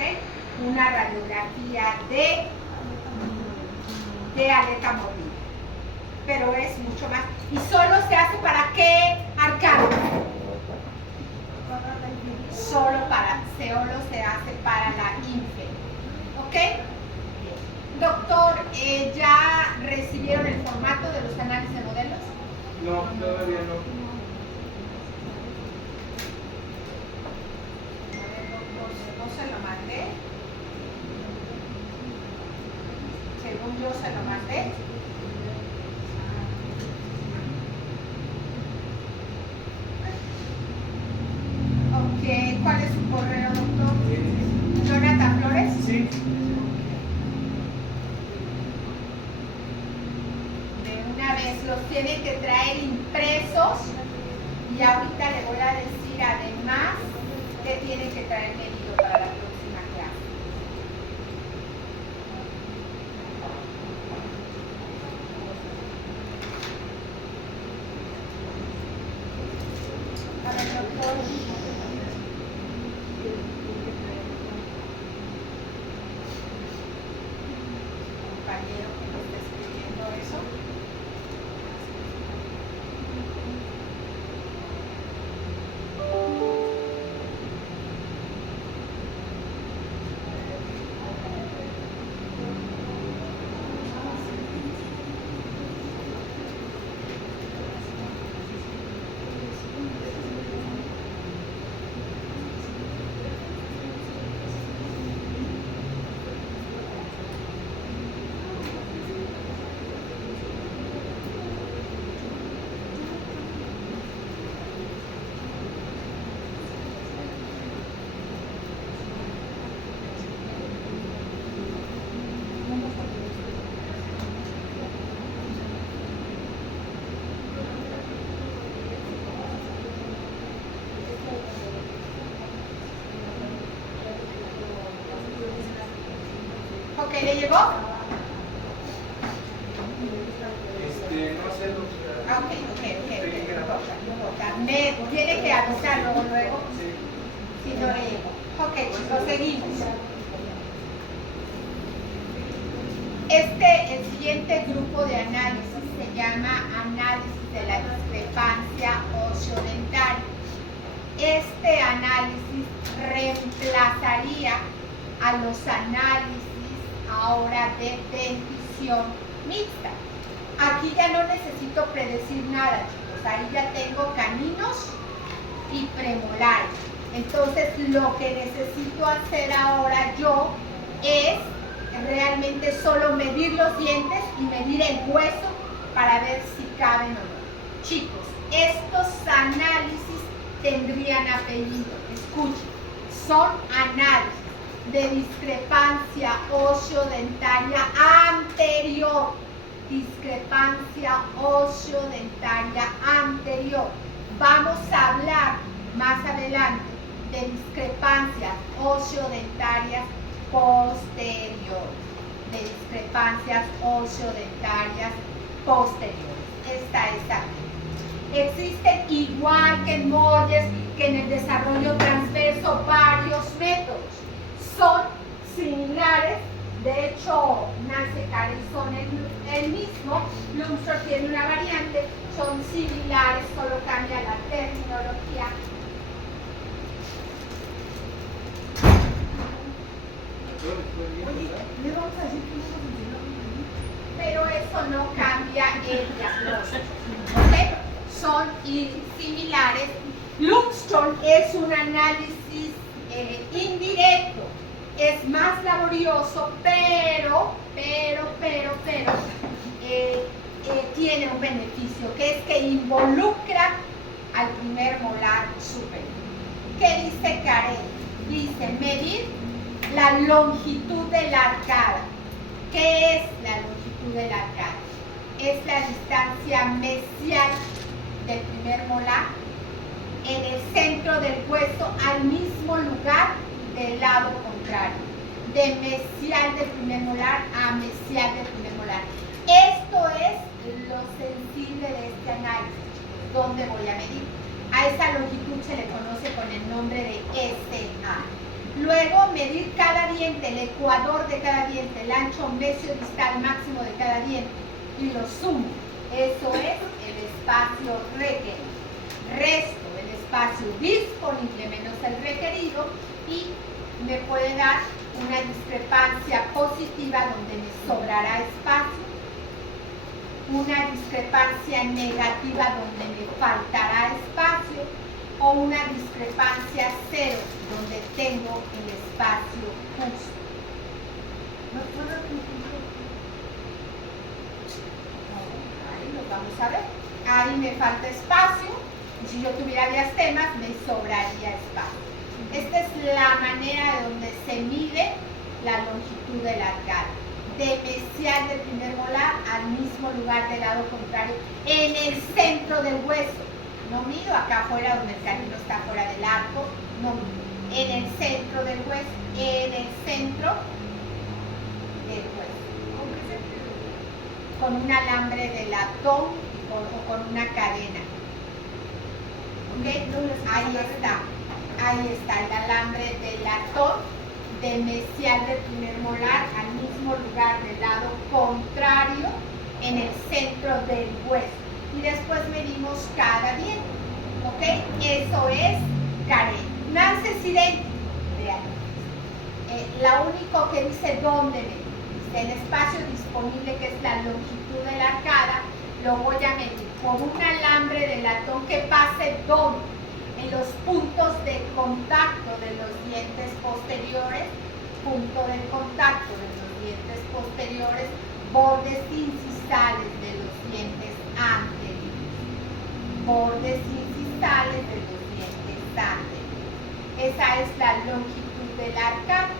¿ok? Una radiografía de aleta móvil, pero es mucho más. ¿Y solo se hace para qué arcano? Solo se hace para la INFE, ¿ok? Bien. Doctor, ¿ya recibieron el formato de los análisis de modelos? No, todavía no. No se lo mandé. Según yo se lo mandé. Ok, ¿cuál es su correo, doctor? ¿Jonathan Flores? Sí. De una vez los tienen que traer impresos y ahorita le voy a decir además que tienen que traer medido para la próxima clase. A ver, doctor. Compañero que me está escribiendo eso. Ok, ¿le llegó? No sé, doctora. Ah, ok. Me tiene que avisarlo luego si no le llegó. Ok, chicos, seguimos. El siguiente grupo de análisis se llama análisis de la discrepancia óseo-dentaria. Este análisis reemplazaría a los análisis ahora de dentición mixta. Aquí ya no necesito predecir nada, chicos. Ahí ya tengo caninos y premolares. Entonces, lo que necesito hacer ahora yo es realmente solo medir los dientes y medir el hueso para ver si caben o no. Chicos, estos análisis tendrían apellido. Escuchen, son análisis de discrepancia óseo-dentaria anterior. Discrepancia óseo-dentaria anterior. Vamos a hablar más adelante de discrepancias óseo-dentarias posteriores. De discrepancias óseo-dentarias posteriores. Esta es aquí. Existen, igual que en moldes, que en el desarrollo transverso, varios métodos. Son similares. De hecho, Nance Carey son el mismo. Lumstor tiene una variante. Son similares, solo cambia la terminología. Oye, le vamos a decir que no nos enseñó bien. Pero eso no cambia el diagnóstico. ¿Ok? Son similares. Lumstor es un análisis indirecto. Es más laborioso, pero tiene un beneficio, que es que involucra al primer molar superior. ¿Qué dice Carey? Dice medir la longitud de la arcada. ¿Qué es la longitud de la arcada? Es la distancia mesial del primer molar en el centro del hueso al mismo lugar del lado contrario, de mesial del primer molar a mesial del primer molar. Esto es lo sensible de este análisis. ¿Dónde voy a medir? A esa longitud se le conoce con el nombre de SA. Luego medir cada diente, el ecuador de cada diente, el ancho medio distal máximo de cada diente y lo sumo. Eso es el espacio requerido. Resto el espacio disponible menos el requerido y me puede dar una discrepancia positiva donde me sobrará espacio, una discrepancia negativa donde me faltará espacio o una discrepancia cero donde tengo el espacio justo. ¿No puedo Ahí lo vamos a ver. Ahí me falta espacio. Si yo tuviera diastemas, me sobraría espacio. Esta es la manera de donde se mide la longitud de la arcada. De mesial del primer molar al mismo lugar del lado contrario, en el centro del hueso. No mido acá afuera donde el canino está fuera del arco, no mido. En el centro del hueso, en el centro del hueso. Con un alambre de latón o con una cadena. ¿Ok? Ahí está el alambre de latón de mesial del primer molar al mismo lugar del lado contrario en el centro del hueso. Y después medimos cada diente. ¿Ok? Eso es careta. No antecedente de ahí. Lo único que dice dónde medir. El espacio disponible, que es la longitud de la arcada, lo voy a medir con un alambre de latón que pase ¿dónde? En los puntos de contacto de los dientes posteriores, punto de contacto de los dientes posteriores, bordes incisales de los dientes anteriores, bordes incisales de los dientes anteriores. Esa es la longitud del arcada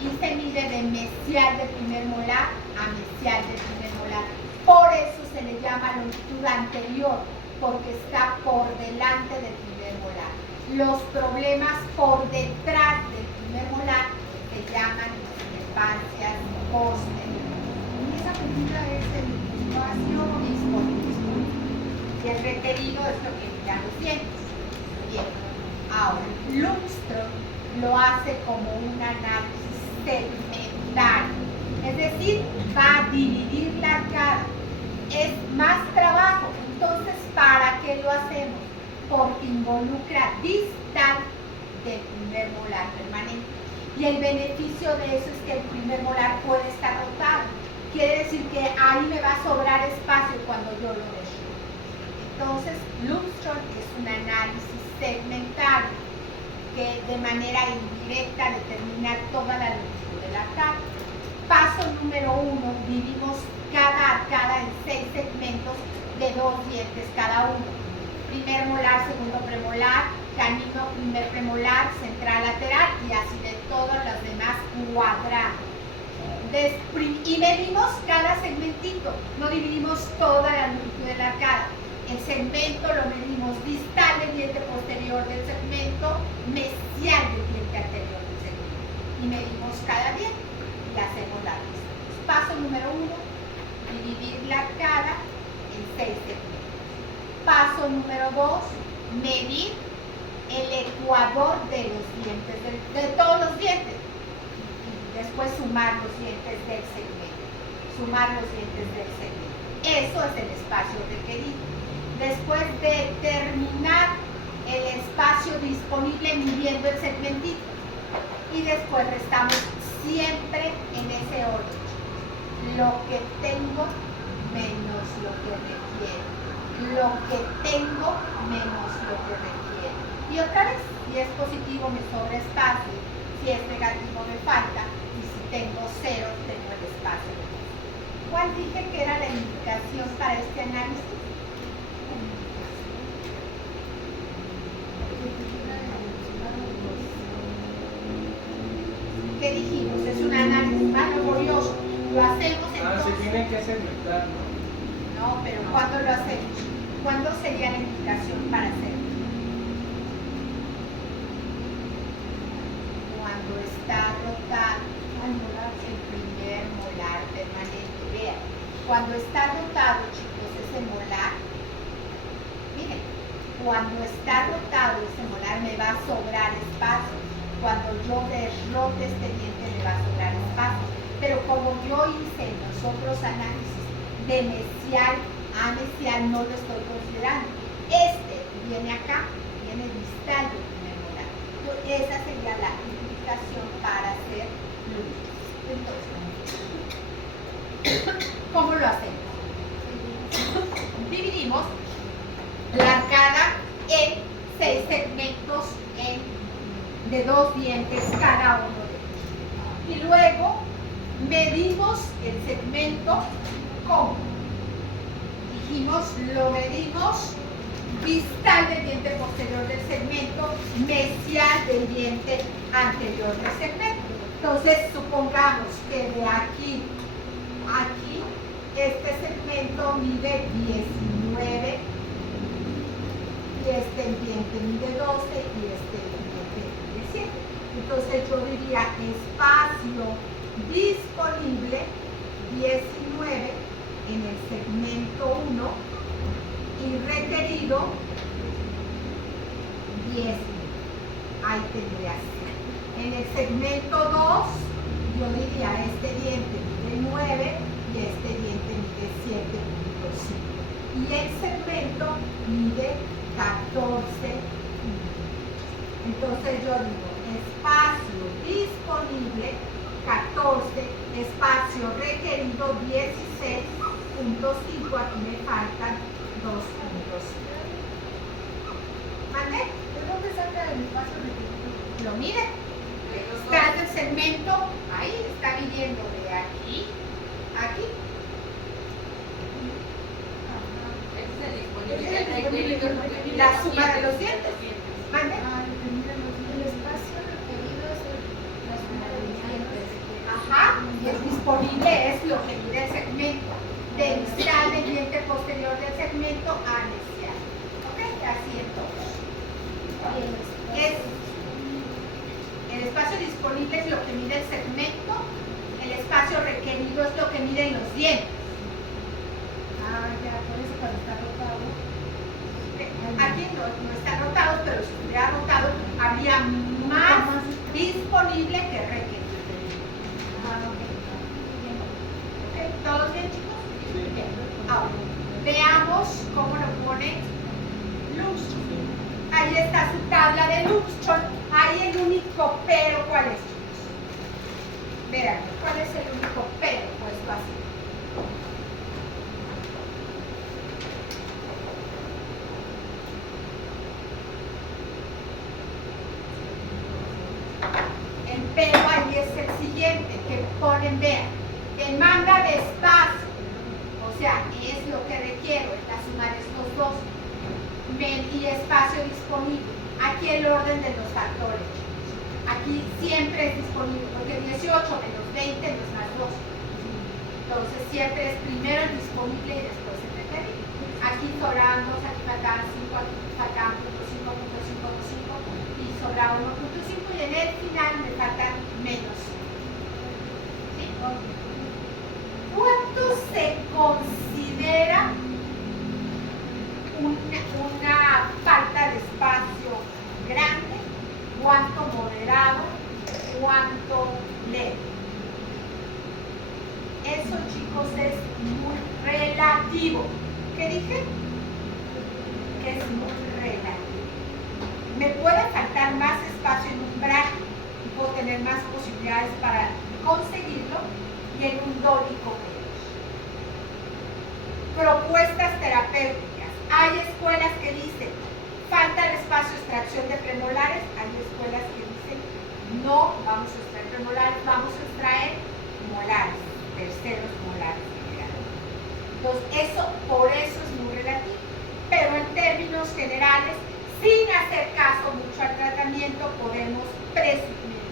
y se mide de mesial del primer molar a mesial del primer molar. Por eso se le llama longitud anterior, porque está por delante del primer molar. Los problemas por detrás del primer molar se llaman discrepancias posteriores. Y esa medida es el espacio Disponible. Y el requerido es lo que miran los dientes. Bien. Ahora, Lundström lo hace como un análisis segmentario. Es decir, va a dividir la arcada. Es más trabajo. Entonces, ¿para qué lo hacemos? Porque involucra distal del primer molar permanente. Y el beneficio de eso es que el primer molar puede estar rotado. Quiere decir que ahí me va a sobrar espacio cuando yo lo dejo. Entonces, Lundström es un análisis segmentario que de manera indirecta determina toda la longitud de la arcada. Paso número 1, dividimos cada arcada en 6 segmentos de 2 dientes cada uno. Primer molar, segundo premolar, canino, primer premolar, central, lateral y así de todas las demás cuadrados. Y medimos cada segmentito, no dividimos toda la longitud de la arcada. El segmento lo medimos distal del diente posterior del segmento, mesial del diente anterior del segmento. Y medimos cada diente y hacemos la lista. Paso número 1, dividir la arcada en 6 segmentos. Paso número 2, medir el ecuador de los dientes, de todos los dientes. Y después sumar los dientes del segmento. Sumar los dientes del segmento. Eso es el espacio requerido. Después de terminar el espacio disponible midiendo el segmentito. Y después restamos siempre en ese orden. Lo que tengo menos lo que requiero. Lo que tengo menos lo que requiero. Y otra vez, si es positivo me sobra espacio, si es negativo me falta, y si tengo 0 tengo el espacio. ¿Cuál dije que era la indicación para este análisis? ¿Qué dijimos? Es un análisis más laborioso. Lo hacemos entonces. Se tiene que segmentar, ¿no? No, pero ¿cuándo lo hacemos? ¿Cuándo sería la indicación para hacerlo? Cuando está rotado el primer molar permanente. Vean, cuando está rotado, chicos, ese molar, miren, cuando está rotado ese molar me va a sobrar espacio. cuando yo derrote este diente me va a sobrar espacio. Pero como yo hice los otros análisis de mesial a mesial, no lo estoy considerando. Este viene acá, viene distal del primer molar. Entonces, esa sería la indicación para hacer fluidos. Entonces, ¿cómo lo hacemos? Dividimos la arcada en 6 segmentos de 2 dientes cada uno de ellos. Y luego medimos el segmento ¿cómo? Dijimos, lo medimos distal del diente posterior del segmento, mesial del diente anterior del segmento. Entonces, supongamos que de aquí a aquí, este segmento mide 19 y este diente mide 12 y este diente mide 7. Entonces yo diría espacio disponible 19 en el segmento 1 y requerido 10. Ahí tendría que ser. En el segmento 2 yo diría este diente mide 9 y este diente mide 7.5 y el segmento mide 14. Entonces yo digo espacio disponible 14, espacio requerido 16.5, aquí me faltan 2.5. ¿Mande? ¿De dónde saca el espacio requerido? Lo mide. Está en el segmento, ahí está midiendo de aquí a aquí. La suma de los dientes. ¿Mande? El espacio requerido es la suma de los dientes. Ajá, y el disponible es lo que mide el segmento. Del distal del diente posterior del segmento a mesial. ¿Ok? Así entonces. El espacio disponible es lo que mide el segmento. El espacio requerido es lo que miden los dientes. Ah, ya, por eso cuando está rotado. Aquí no están rotados, pero si estuviera rotado, habría más disponible que requerido. Ah, ok. ¿Ok? ¿Todos bien, chicos? Bien. Ahora, veamos cómo lo pone Luz. Ahí está su tabla de Lupschon. Ahí el único pero, ¿cuál es, chicos? Verán, ¿cuál es el único pero puesto así? El pero ahí es el siguiente, que ponen, vean, demanda de espacio, o sea, es lo que requiero, es la suma de estos dos, y espacio disponible. Aquí el orden de los factores, aquí siempre es disponible, porque 18 menos 20 no es más 2. Entonces siempre es primero el disponible y después el requerido. Aquí sobraban 2, aquí faltaban 5, aquí faltaban 0.5 y sobraba 1.5 y en el final me faltan menos. ¿Sí? ¿Cuánto se considera una falta de espacio grande? ¿Cuánto moderado? ¿Cuánto leve? Eso, chicos, es muy relativo. ¿Qué dije? Que es muy relativo. Me puede faltar más espacio en un brazo y puedo tener más posibilidades para conseguirlo y en un dólico menos. Propuestas terapéuticas. Hay escuelas que dicen falta de espacio de extracción de premolares, hay escuelas que dicen no vamos a extraer premolares, vamos a extraer molares, terceros molares en general. Entonces, por eso es muy relativo, pero en términos generales, sin hacer caso mucho al tratamiento, podemos presumir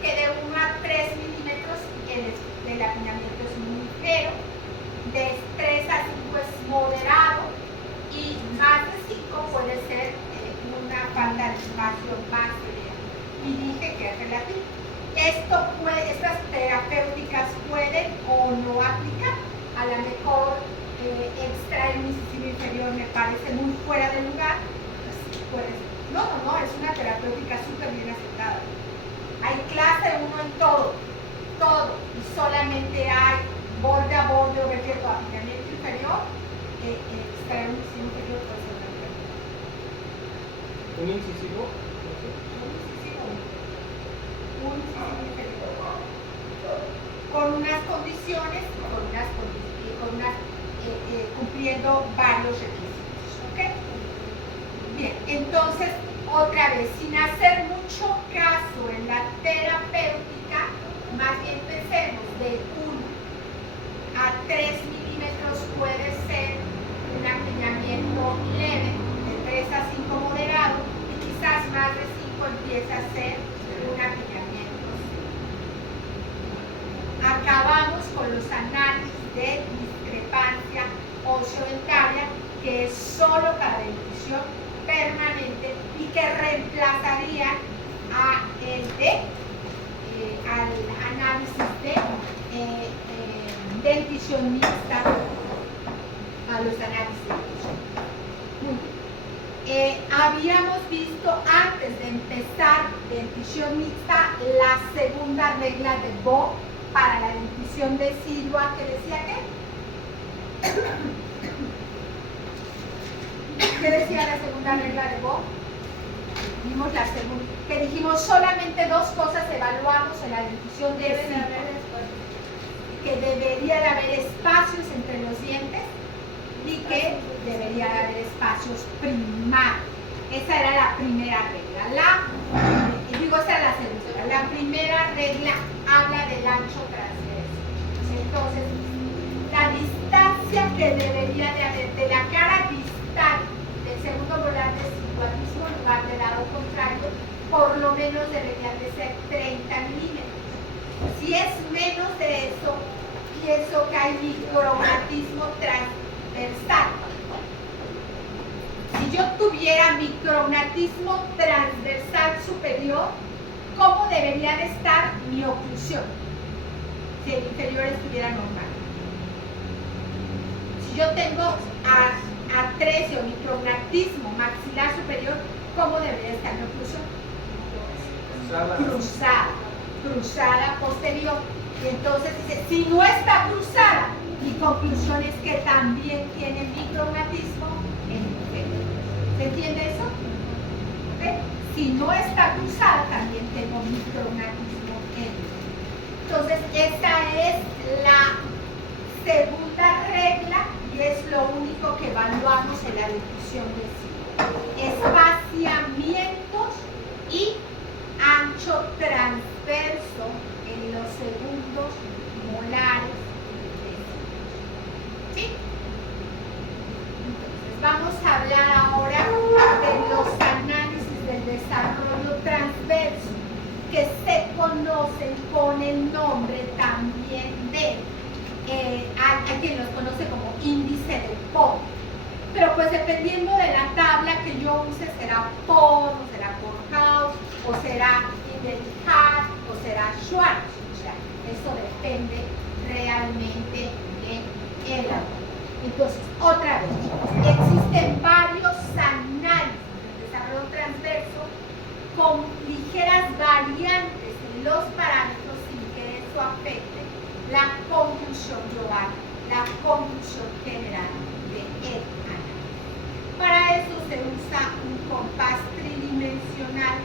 que de 1 a 3 milímetros el afinamiento es muy ligero, de 3 a 5 es moderado y más de 5 puede ser una falta de espacio más severa. Y dije que es relativo. Estas terapéuticas pueden o no aplicar. A lo mejor extraer un incisivo inferior me parece muy fuera de lugar. Pues, no, es una terapéutica súper bien aceptada. Hay clase 1 en todo, todo, y solamente hay borde a borde o vegeto afinamiento inferior, extraer un incisivo inferior puede ser una clase. ¿Un incisivo? Un incisivo inferior. Con unas condiciones, cumpliendo varios requisitos. ¿Ok? Bien, entonces, otra vez, sin hacer mucho caso en la terapéutica, más bien pensemos de 1 a 3 milímetros puede ser un apiñamiento leve, de 3 a 5 moderado, y quizás más de 5 empieza a ser un apiñamiento. Acabamos con los análisis de discrepancia óseo-dentaria, que es solo para dentición permanente y que reemplazaría al análisis de dentición mixta, a los análisis de dentición. Habíamos visto antes de empezar dentición mixta la segunda regla de Bob para la dentición decidua, que decía ¿qué decía la segunda regla de Bob? Vimos la segunda, que dijimos solamente 2 cosas evaluamos en la dentición decidua: que debería de haber espacios entre los dientes y que debería de haber espacios primarios. Esa era la primera regla. Esa era la segunda. La primera regla habla del ancho transverso. Entonces, la distancia que debería de haber de la cara distal del segundo molar deciduo al mismo lugar del lado contrario, por lo menos deberían de ser 30 milímetros. Si es menos de eso, pienso que hay micrognatismo transversal. Si yo tuviera micrognatismo transversal superior, ¿cómo debería de estar mi oclusión? Si el inferior estuviera normal. Si yo tengo atresia o micrognatismo maxilar superior, ¿cómo debería estar mi oclusión? Cruzada posterior. Y entonces dice, si no está cruzada, mi conclusión es que también tiene micrognatismo en el inferior. ¿Se entiende eso? ¿Okay? Si no está cruzada, también tengo micrognatismo en el inferior. Entonces, esta es la segunda regla y es lo único que evaluamos en la dentición decidua. Espaciamientos y ancho transverso en los segundos molares. ¿Sí? Entonces, vamos a hablar ahora de los análisis del desarrollo transverso, que se conocen con el nombre también de, hay quien los conoce como índice de POD. Pero pues dependiendo de la tabla que yo use, será POD, o será Borhaus, o será Indelhat, o será Schwartz. O sea, eso depende realmente de el autor. Entonces, otra vez, existen varios análisis del desarrollo transverso con ligeras variantes en los parámetros sin que eso afecte la conclusión global, la conclusión general de el análisis. Para eso se usa un compás tridimensional.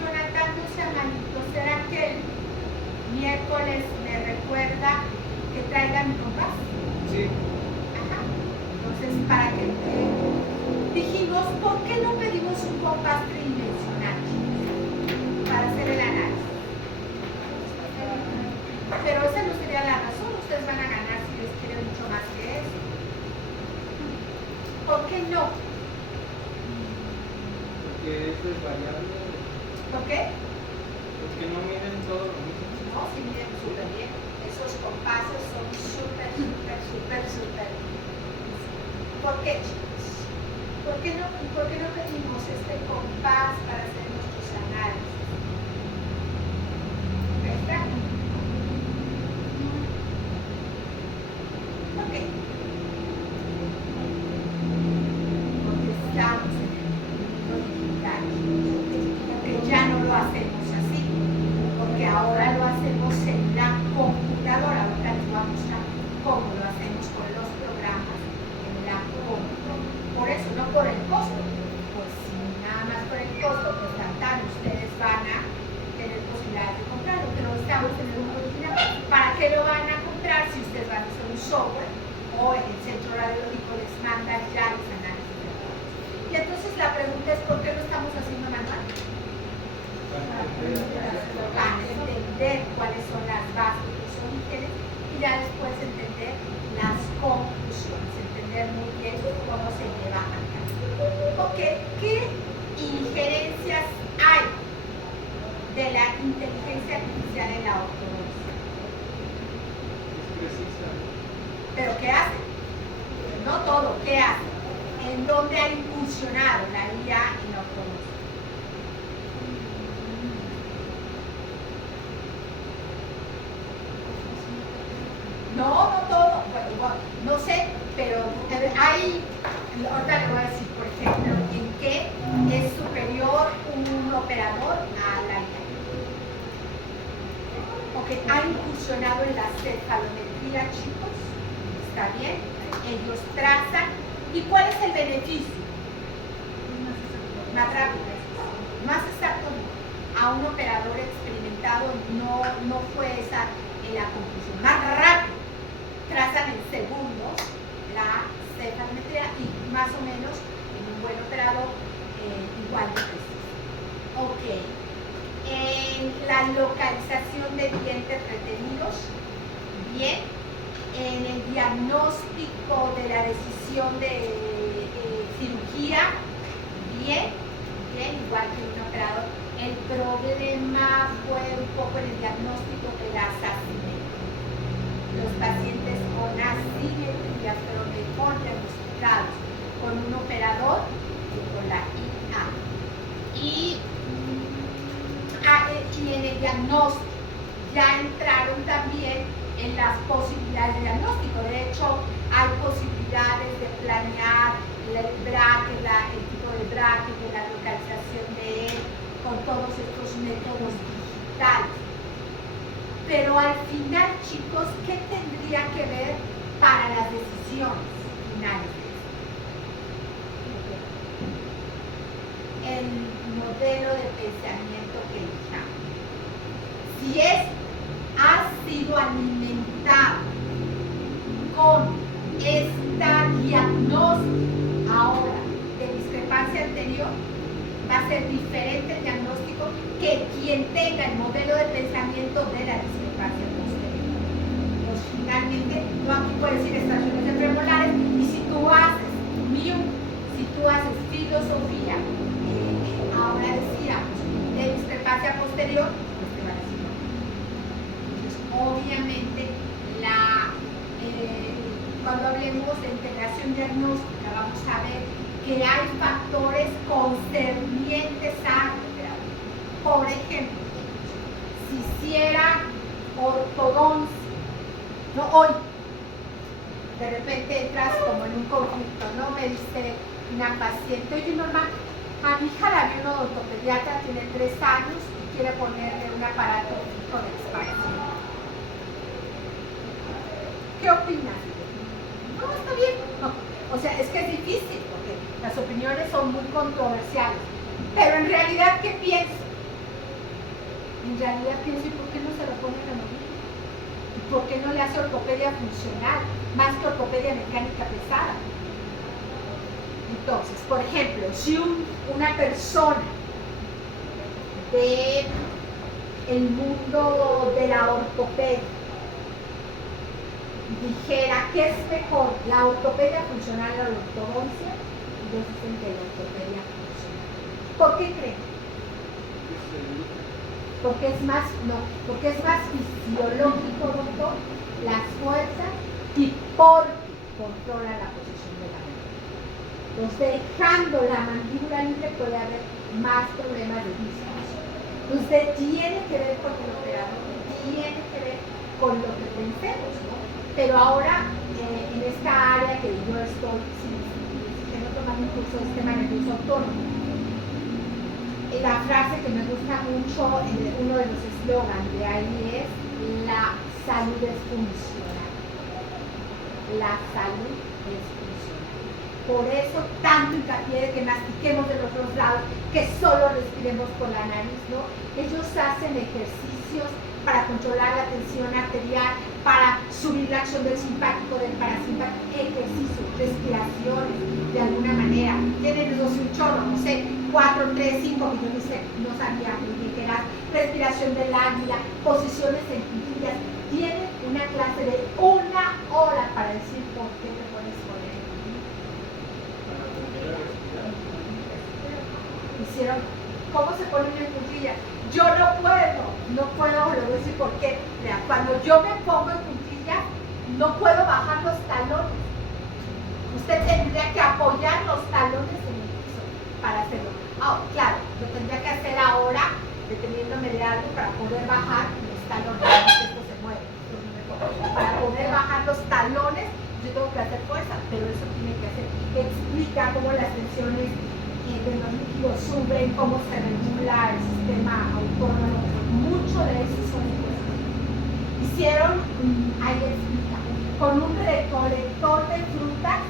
Jonathan, no sea malito, ¿será que el miércoles me recuerda que traiga mi compás? Sí. Ajá. Entonces, para que dijimos, ¿por qué no pedimos un compás tridimensional para hacer el análisis? Pero esa no sería la razón, ustedes van a ganar si les quieren mucho más que eso. ¿Por qué no? Porque eso es variable. ¿Por qué? Porque no miden todo lo mismo. No, sí miden súper bien. Esos compases son súper. ¿Por qué, chicos? ¿Por qué no pedimos este compás para hacer nuestros análisis? ¿Está? ¿Por qué? Porque estamos en el mundo digital, porque ya no lo hacemos así. software o el centro radiológico les manda ya los análisis de datos. Y entonces la pregunta es, ¿por qué lo estamos haciendo manual? Para entender cuáles son las bases, los orígenes y ya después entender las conclusiones, entender muy bien cómo se lleva a cabo. Ok, ¿qué injerencias hay de la inteligencia artificial en la ortodoncia? Es precisa. ¿Pero qué hace? No todo, ¿qué hace? ¿En dónde ha incursionado la IA en la ortodoncia? No, no todo, bueno, no sé, pero hay, ahorita le voy a decir, por ejemplo, en qué es superior un operador a la IA. Ok, ha incursionado en la cefalometría, chicos, está bien, ellos trazan, ¿y cuál es el beneficio? Más rápido, más exacto. A un operador experimentado no fue esa la conclusión, más rápido. Trazan en segundos la cefalometría y más o menos en un buen operador igual de preciso. Ok. En la localización de dientes retenidos, bien. En el diagnóstico de la decisión de cirugía, bien, igual que un operador. El problema fue un poco en el diagnóstico de las asimetrías. Los pacientes con asimetría fueron mejor diagnosticados con un operador que con la IA. Y en el diagnóstico ya entraron también en las posibilidades de diagnóstico. De hecho, hay posibilidades de planear el bracket, el tipo de bracket, de la localización de él, con todos estos métodos digitales. Pero al final, chicos, ¿qué tendría que ver para las decisiones finales? El modelo de pensamiento que elijamos. Si ha sido alimentado con esta diagnóstico ahora de discrepancia anterior, va a ser diferente el diagnóstico que quien tenga el modelo de pensamiento de la discrepancia posterior. Pues finalmente, no aquí puedes decir extracciones de premolares, y si tú haces si tú haces filosofía, ahora decíamos, de discrepancia posterior, pues te va a decir no. Entonces, obviamente, cuando hablemos de integración diagnóstica, vamos a ver que hay factores concernientes a operador. Por ejemplo, si hiciera ortodoncia, no hoy, de repente entras como en un conflicto, ¿no? Me dice una paciente, oye Norma, a mi hija la vi un odontopediatra, tiene 3 años y quiere ponerle un aparato fijo de expansión. ¿Qué opinas? No, está bien. No. O sea, es que es difícil porque las opiniones son muy controversiales. Pero en realidad, ¿qué pienso? En realidad pienso, ¿y por qué no se lo pone en la novela? ¿Y por qué no le hace ortopedia funcional? Más que ortopedia mecánica pesada. Entonces, por ejemplo, si una persona del mundo de la ortopedia dijera que es mejor la ortopedia funcional o la ortodoncia, ellos dicen que la ortopedia funcional. ¿Por qué creen? Porque es más fisiológico, doctor, las fuerzas, y porque controla la posición de la mandíbula. Entonces, dejando la mandíbula libre puede haber más problemas de discos. Entonces, tiene que ver con el operador, tiene que ver con lo que pensemos, ¿no? Pero ahora, en esta área que yo estoy, que no tomando un curso de sistema nervioso autónomo, la frase que me gusta mucho, uno de los eslogans de ahí es: la salud es funcional. La salud es funcional. Por eso tanto hincapié de que mastiquemos de los dos lados, que solo respiremos por la nariz, ¿no? Ellos hacen ejercicios para controlar la tensión arterial, para subir la acción del simpático, del parasimpático, ejercicio, respiraciones, de alguna manera. Tienen los un chorro, no sé, 4, 3, 5 millones, no sabía muy bien qué era. Respiración del águila, posiciones en cuclillas. Tienen una clase de 1 hora para decir por qué te puedes poner. Para aprender a respirar. Hicieron, ¿cómo se pone una cuclilla? Yo no puedo, le voy a decir por qué. Mira, cuando yo me pongo en cuclilla, no puedo bajar los talones. Usted tendría que apoyar los talones en el piso para hacerlo. Claro, lo tendría que hacer ahora, deteniéndome de algo para poder bajar los talones. Esto se mueve. Para poder bajar los talones, yo tengo que hacer fuerza, pero eso tiene que hacer. Explica cómo las tensiones de los líquidos suben, cómo se regula el sistema autónomo. Mucho de eso son cosas. Hicieron, ahí explica, con un recolector de frutas,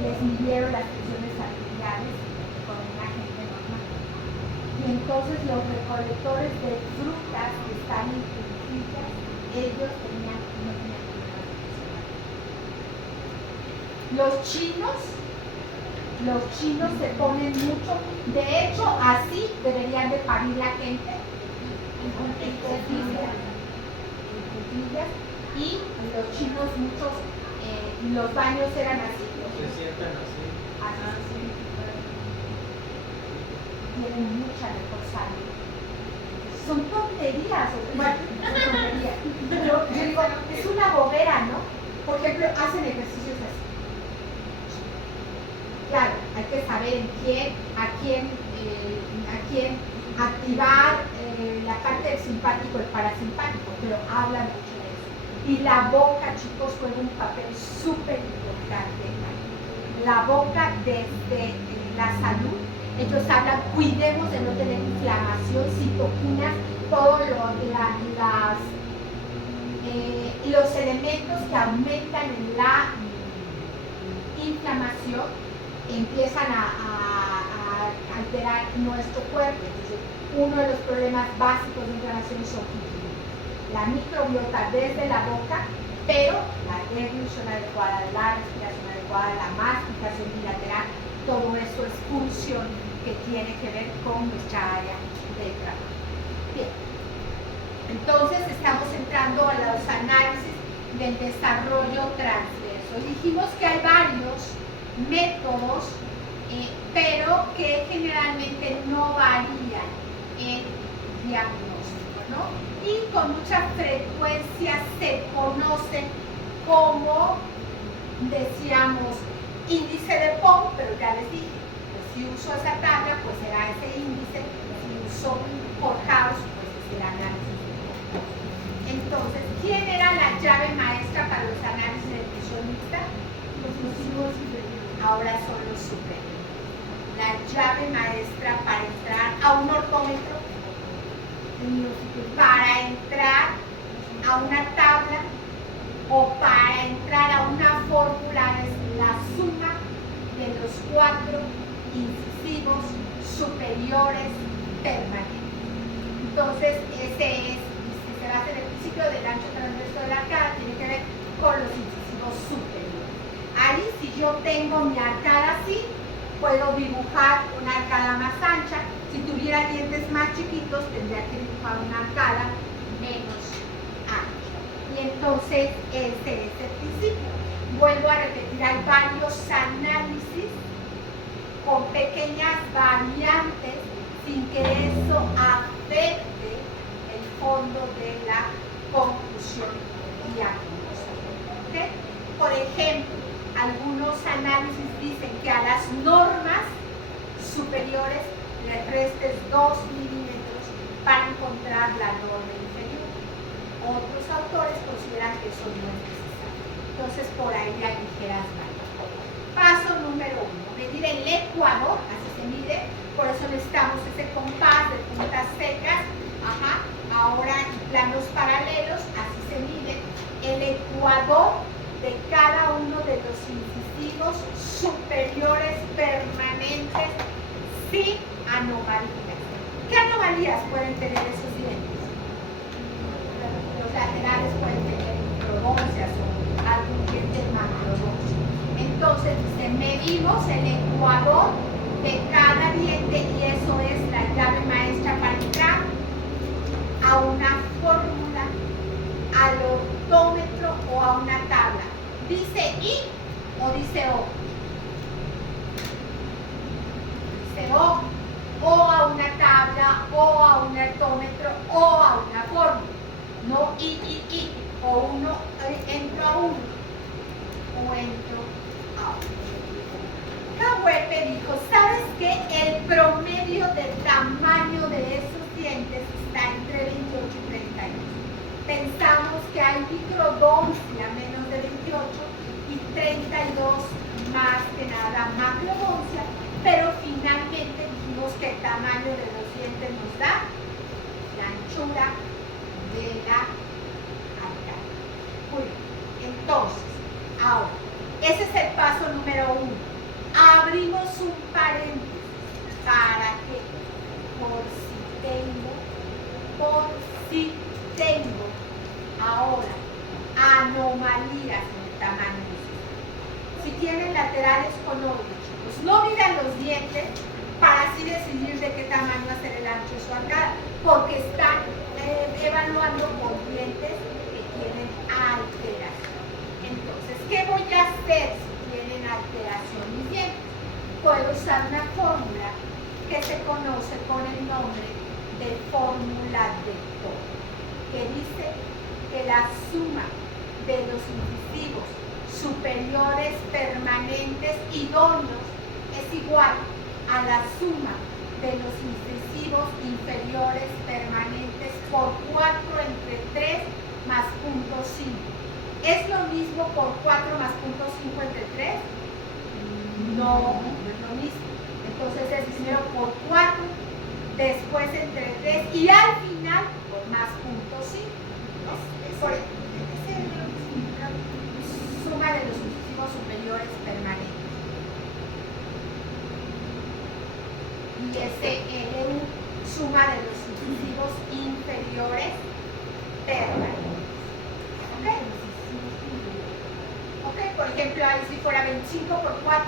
les midieron las tensiones arteriales con una gente normal. Y entonces los recolectores de frutas que están en cuclillas, ellos no tenían problemas de tensión. Los chinos se ponen mucho, de hecho así deberían de parir la gente en cuclillas, y los chinos muchos, los baños eran así. Se sientan así. Tienen mucha mejor salud. Son tonterías, bueno, son tonterías. Pero yo digo, es una bobera, ¿no? Por ejemplo, hacen ejercicios así. Claro, hay que saber a quién activar la parte del simpático, el parasimpático, pero hablan mucho de eso. Y la boca, chicos, juega un papel súper importante. La boca desde la salud, ellos hablan, cuidemos de no tener inflamación, citoquinas, todos los elementos que aumentan en la inflamación empiezan a alterar nuestro cuerpo. Entonces, uno de los problemas básicos de inflamación son la microbiota desde la boca, pero la evolución adecuada, la respiración adecuada, la masticación bilateral, todo eso es función que tiene que ver con nuestra área de trabajo. Bien, entonces estamos entrando a los análisis del desarrollo transverso. Dijimos que hay varios métodos, pero que generalmente no varían en diagnóstico, ¿no? Y con mucha frecuencia se conocen como, decíamos, índice de POM, pero ya les dije, pues si uso esa tabla, pues será ese índice, si uso por house, pues será análisis de POM. Entonces, ¿quién era la llave maestra para los análisis de función mixta? Los nocivos superiores. Ahora son los superiores. La llave maestra para entrar a un ortómetro, para entrar a una tabla o para entrar a una fórmula es la suma de los 4 incisivos superiores permanentes. Entonces, ese es, si se basa en el principio del ancho transverso de la arcada, tiene que ver con los incisivos superiores. Ahí, si yo tengo mi arcada así, puedo dibujar una arcada más ancha. Si tuviera dientes más chiquitos, tendría que dibujar una arcada menos ancha. Y entonces, este es el principio. Vuelvo a repetir, hay varios análisis con pequeñas variantes sin que eso afecte el fondo de la conclusión diagnóstica. ¿Okay? Por ejemplo, algunos análisis dicen que a las normas superiores le restes 2 milímetros para encontrar la norma inferior. Otros autores consideran que eso no es necesario. Entonces, por ahí hay ligeras variaciones. Paso número 1, medir el ecuador, así se mide, por eso necesitamos ese compás de puntas secas, ahora en planos paralelos, así se mide el ecuador de cada uno de los incisivos superiores permanentes sin anomalías. ¿Qué anomalías pueden tener esos dientes? Los laterales pueden tener medimos el ecuador de cada diente y eso es la llave maestra para entrar a una fórmula, al ortómetro o a una tabla. ¿Dice I o dice O? Dice O a una tabla, o a un ortómetro, o a una fórmula. No I, o uno, entro a uno, o entro a uno. Cahuepe dijo, ¿sabes qué? El promedio del tamaño de esos dientes está entre 28 y 32. Pensamos que hay microdoncia menos de 28 y 32 más que nada macrodoncia, pero finalmente dijimos que el tamaño de los dientes nos da la anchura de la arcada. Muy bien, entonces, ahora, ese es el paso número 1. Abrimos un paréntesis para que por si tengo ahora anomalías en el tamaño de sus dientes. Si tienen laterales conoides, chicos, no miran los dientes para así decidir de qué tamaño hacer el ancho de su arcada, porque están evaluando por dientes que tienen alteración. Entonces, ¿qué voy a hacer si tienen alteración mis dientes? Puedo usar una fórmula que se conoce con el nombre de fórmula de Tor, que dice que la suma de los incisivos superiores permanentes idóneos es igual a la suma de los incisivos inferiores permanentes por 4 entre 3 más 0.5. ¿Es lo mismo por 4 más 0.5 entre 3? No, no es lo mismo. Entonces es primero por 4, después entre 3 y al final por más 0.5. Ese es lo que significa suma de los incisivos superiores permanentes. Y ese LU, suma de los incisivos inferiores permanentes. ¿Ok? Ok, por ejemplo, ahí si fuera 25 por 4,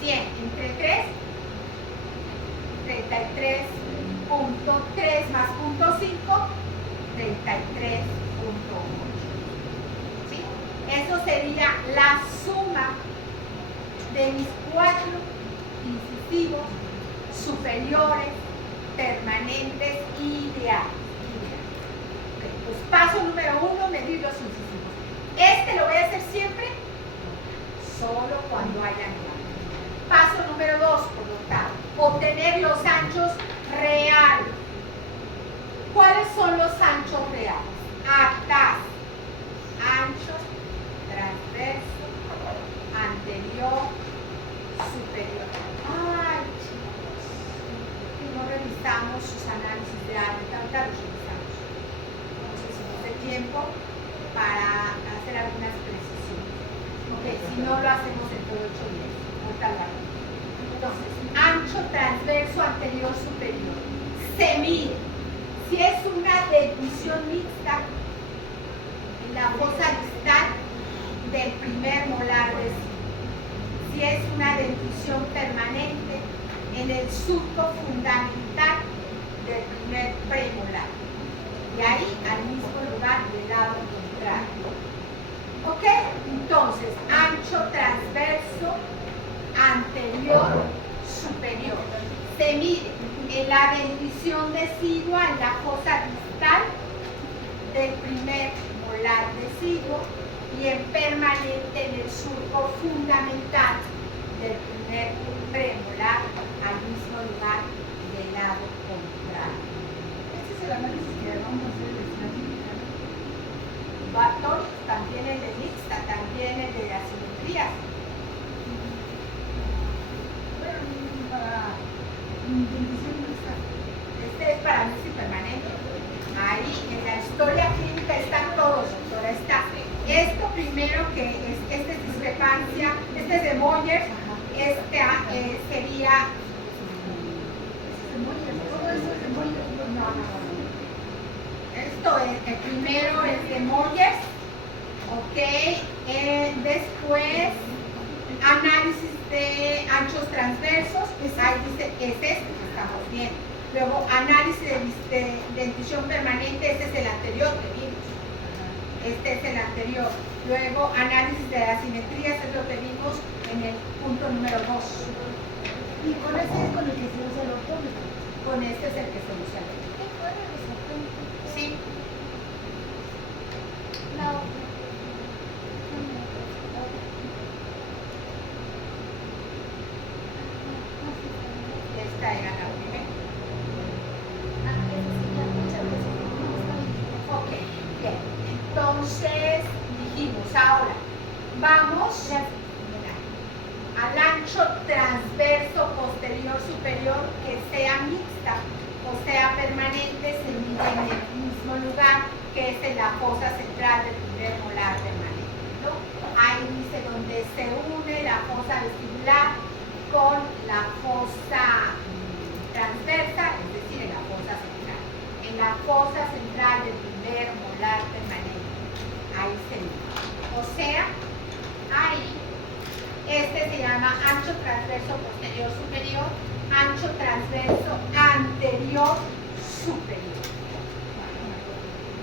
100 entre 3, 33.3 más 0.5, 33.8. ¿Sí? Eso sería la suma de mis 4 incisivos superiores permanentes ideales. Okay, pues paso número 1, medir los incisivos. Este lo voy a hacer siempre, solo cuando haya anomalía. Paso número 2, por lo tanto, obtener los anchos reales. ¿Cuáles son los anchos reales? Acá, anchos, transverso, anterior, superior. Ay, chicos, que no revisamos sus análisis de área, ahorita los revisamos. No sé si nos dé tiempo para hacer algunas precisiones. Ok, si no lo hacemos entre 8 días. Entonces, ancho, transverso, anterior, superior. Se mide. Si es una dentición mixta, en la fosa distal del primer molar de sí. Si es una dentición permanente, en el surco fundamental del primer premolar. Y ahí, al mismo lugar, del lado contrario. ¿Ok? Entonces, ancho, transverso, anterior, superior. Se mide en la dentición decidua, en la fosa distal del primer molar deciduo y en permanente en el surco fundamental del primer premolar al mismo lugar del lado contrario. Este es el análisis que vamos a hacer de simetría. Todos, también el de mixta, también el de asimetrías. Para dentición mixta. Este es para mí sí permanente. Ahí en la historia clínica están todos, doctora. Está esto primero que es, esta es discrepancia, este es de Moyers, sería. Todo eso es de Moyers. No. Esto es, el primero es de Moyers, Ok, después análisis de anchos transversos, ahí dice, es este que estamos viendo. Luego análisis de dentición permanente, este es el anterior que vimos. Este es el anterior. Luego análisis de asimetrías, es lo que vimos en el punto número 2. Y con ese es con el que se usa el ortómetro. Con este es el que se usa. Sí. Esta era la primera. Ok, bien. Entonces dijimos, ahora vamos al ancho transverso posterior superior que sea mixta o sea permanente, se mide en el mismo lugar que es en la fosa central del primer molar permanente, ¿no? Ahí dice donde se une la fosa vestibular con la fosa transversa, es decir, en la fosa central. En la fosa central del primer molar permanente. Ahí se mide. O sea, ahí este se llama ancho transverso posterior superior, ancho transverso anterior superior.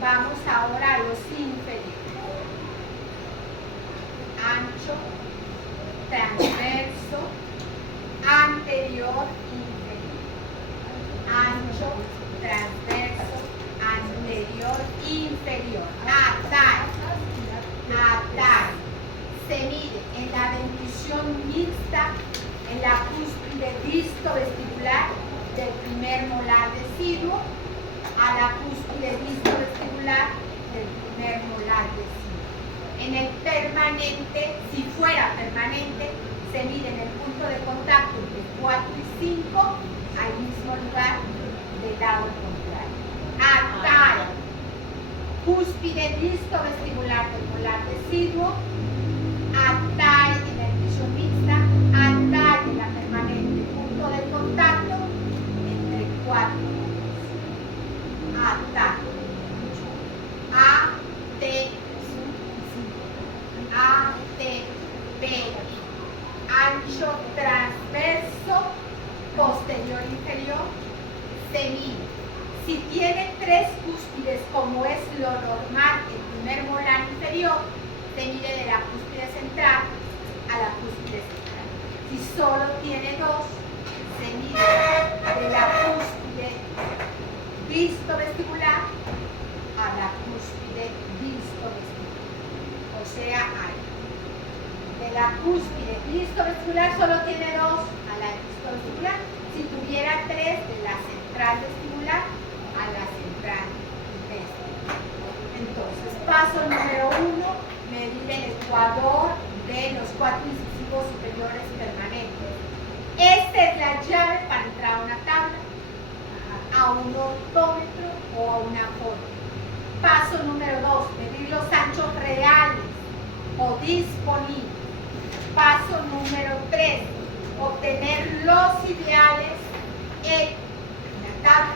Vamos ahora a los inferiores. Ancho transverso anterior inferior. Ancho transverso anterior inferior. Atar. Se mide en la dentición mixta, en la cúspide disto-vestibular del primer molar deciduo a la cúspide disto-vestibular del primer molar deciduo. En el permanente, si fuera permanente, se mide en el punto de contacto entre 4 y 5 al mismo lugar del lado contrario. Atar. Cúspide disto-vestibular del molar deciduo, atar en la dentición mixta, atar en la permanente, punto de contacto entre 4 y 5. Atar. A, T, A, T, B. Ancho transverso posterior inferior, se mide. Si tiene 3 cúspides, como es lo normal, el primer molar inferior, se mide de la cúspide central a la cúspide central. Si solo tiene 2, se mide de la cúspide disto-vestibular a la cúspide disto-vestibular. O sea, ahí. De la cúspide disto-vestibular solo tiene 2 a la disto-vestibular. Si tuviera 3, de la central vestibular a la central vestibular. Entonces, paso número 1, medir el ecuador de los 4 incisivos superiores permanentes. Esta es la llave para entrar a una tabla, a un ortómetro o a una foto. Paso número 2, medir los anchos reales o disponibles. Paso número 3, obtener los ideales en una tabla,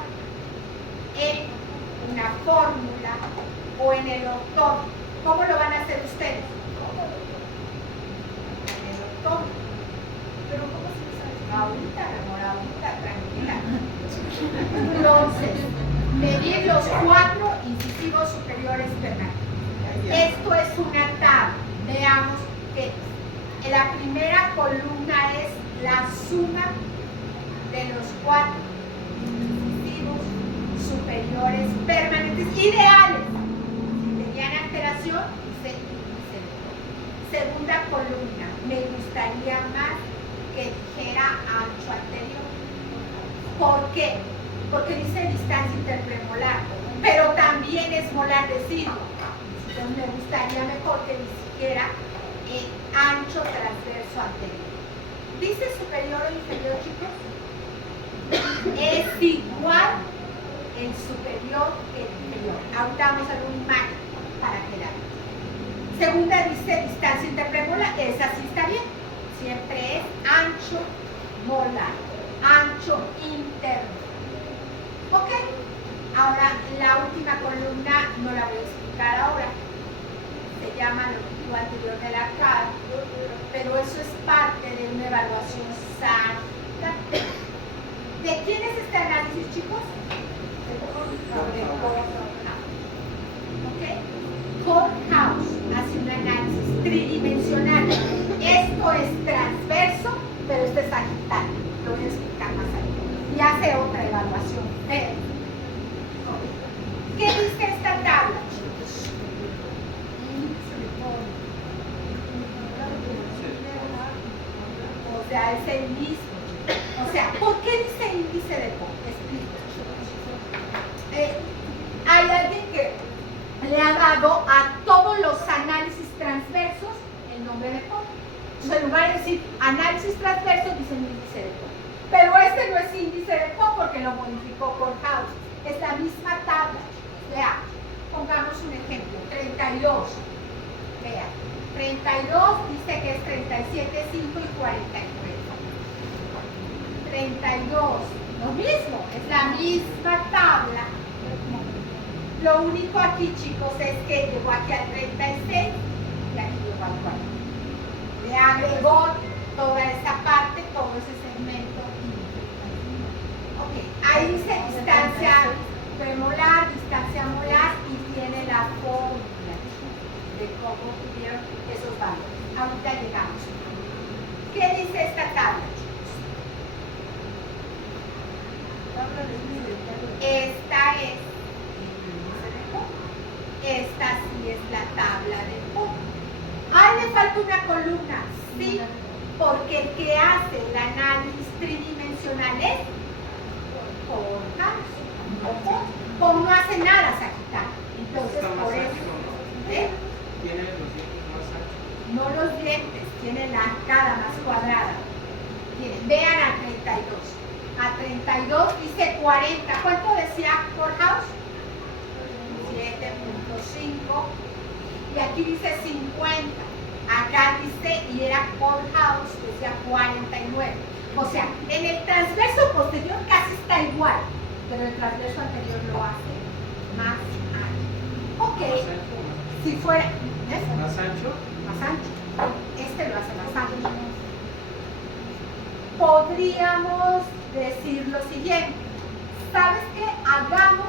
en una fórmula o en el ortómetro. ¿Cómo lo van a hacer ustedes? En el ortómetro. Pero ¿cómo se usa eso? Ahorita, mi amor, ahorita, tranquila. Entonces, medir los 4 incisivos superiores permanentes. Esto es una tabla. Veamos que la primera columna es la suma de los 4 incisivos superiores permanentes ideales. Si tenían alteración, se segunda columna, me gustaría más que dijera ancho anterior. ¿Por qué? Porque dice distancia interpremolar, pero también es molar deciduo. Entonces me gustaría mejor que dijera ancho transverso anterior. ¿Dice superior o inferior, chicos? Es igual el superior que el inferior. Ahorita vamos a ver una imagen para quedar. Segunda dice distancia interpremolar, esa sí está bien. Siempre es ancho molar, ancho interno. ¿Ok? Ahora la última columna no la voy a explicar ahora. Se llama lo anterior de la CAD, pero eso es parte de una evaluación SAT. ¿De quién es este análisis, chicos? De Corehouse. ¿Ok? Corehouse hace un análisis tridimensional. Esto es transverso, pero este es sagital. Lo voy a explicar más adelante. Y hace otra evaluación. Pero, ¿qué dice esta tabla, chicos? O sea, es el mismo. O sea, ¿por qué dice índice de POC? Explico. Hay alguien que le ha dado a todos los análisis transversos el nombre de POC. Entonces, en lugar de decir análisis transverso, dicen índice de POC. Pero este no es índice de POC porque lo modificó Corehouse. Es la misma tabla. Vea, pongamos un ejemplo. 32. Vea, 32 dice que es 37, 5 y 49. 32, lo mismo, es la misma tabla. Lo único aquí, chicos, es que llegó aquí al 36 y aquí llegó al 40. Le agregó toda esa parte, todo ese segmento. Ok, ahí dice distancia premolar, distancia molar y tiene la fórmula de cómo tuvieron esos valores. Ahorita llegamos. ¿Qué dice esta tabla? Esta es esta sí es la tabla de POC. ¿Ay, le falta una columna? Sí, porque el que hace el análisis tridimensional es Corehouse. POC no hace nada, Sagital. Entonces, por eso. Tiene los dientes más anchos. No los dientes, tiene la arcada más cuadrada. Vean a 32. A 32 dice 40. ¿Cuánto decía Corehouse? 7.5. Y aquí dice 50. Acá dice, y era Corehouse, decía 49. O sea, en el transverso posterior casi está igual, pero el transverso anterior lo hace más ancho. Ok. ¿Más ancho o más ancho? Si fuera. ¿Más ancho? Más ancho. Este lo hace más ancho. Podríamos decir lo siguiente. ¿Sabes qué? Hagamos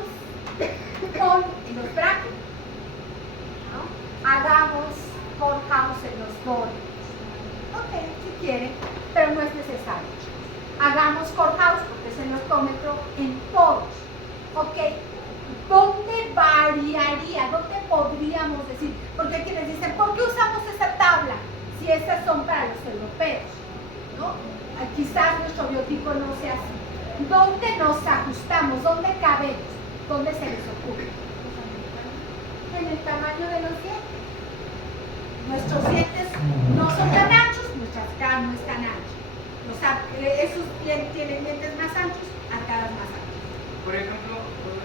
con los brackets, ¿no? Hagamos Corehouse en los dólares. Ok, si quieren, pero no es necesario. Hagamos Corehouse porque es el notómetro en todos. Ok, ¿dónde variaría? ¿Dónde podríamos decir? Porque hay quienes dicen, ¿por qué usamos esa tabla? Si esas son para los europeos, ¿no? Quizás nuestro biotipo no sea así. ¿Dónde nos ajustamos? ¿Dónde cabemos? ¿Dónde se les ocurre? En el tamaño de los dientes. Nuestros dientes no son tan anchos, nuestras caras no están anchas. O sea, esos tienen dientes más anchos, arcadas más anchas. Por ejemplo, con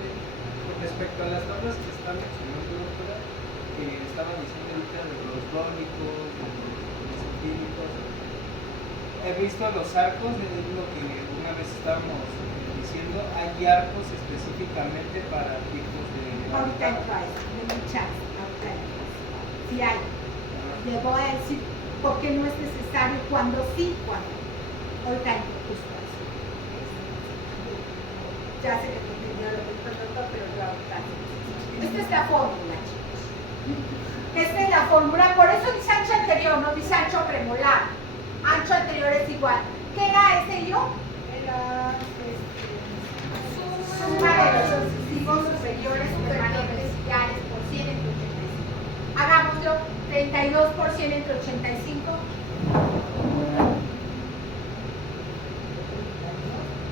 respecto a las tablas que está mencionando, doctora, que estaba diciendo ahorita de los crónicos, de los empíricos, he visto los arcos, es lo que una vez estábamos diciendo, hay arcos específicamente para tipos de... Ahorita entro a eso, de muchas, ahorita entro a eso. Sí hay. Les voy a decir por qué no es necesario, cuando sí, cuando. Ahorita entro justo a eso. Ya sé que te entendió lo que dijo el doctor, pero yo ahorita. Esta es la fórmula, chicos. Esta es la fórmula, por eso dice ancho anterior, no dice ancho premolar. Ancho anterior es igual. ¿Qué era ese yo? Era Suma de los sucesivos superiores permanentes iguales por 100 entre 85. Hagámoslo 32 por 100 entre 85.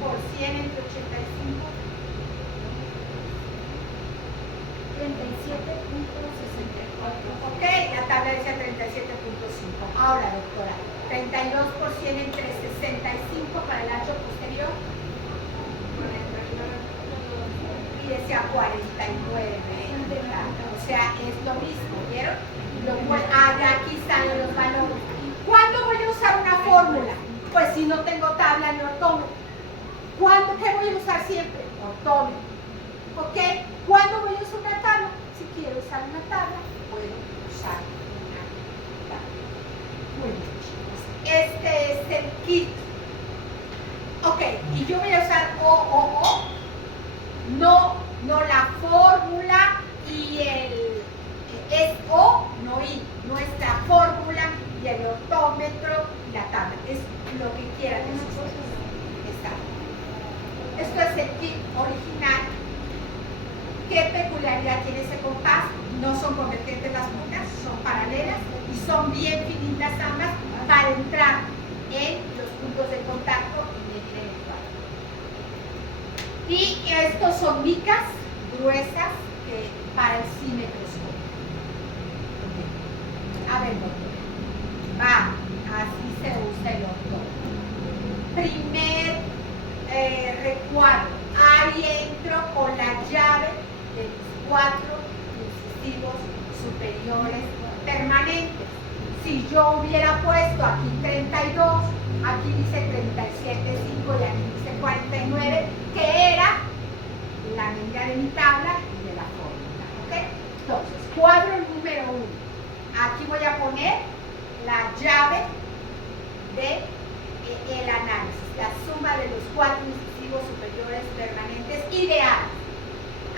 Por 100 entre 85. 37.64. Ok, la tabla dice 37.5. Ahora, doctora, 32 por 100 entre 65 para el ancho posterior. Y decía 49. O sea, es lo mismo, ¿vieron? De aquí salen los valores. ¿Cuándo voy a usar una fórmula? Pues si no tengo tabla ni ortómetro. ¿Qué voy a usar siempre? Ortómetro. ¿Ok? ¿Cuándo voy a usar una tabla? Si quiero usar una tabla, puedo usar kit. Ok, y yo voy a usar O, no la fórmula y es O, no I, nuestra fórmula y el ortómetro y la tabla, es lo que quieran. Esto es el kit original. ¿Qué peculiaridad tiene ese compás? No son convergentes las puntas, son paralelas y son bien finitas ambas para entrar en los puntos de contacto y medir el lugar. Y estos son micas gruesas para el símetro. A ver, doctor. Va, así se usa el ortómetro. Primer recuadro. Ahí entro con la llave de mis 4 incisivos superiores permanentes. Si yo hubiera puesto aquí 32, aquí dice 37,5 y aquí dice 49, que era la medida de mi tabla y de la fórmula. ¿Ok? Entonces, cuadro número 1. Aquí voy a poner la llave del análisis, la suma de los 4 incisivos superiores permanentes ideales.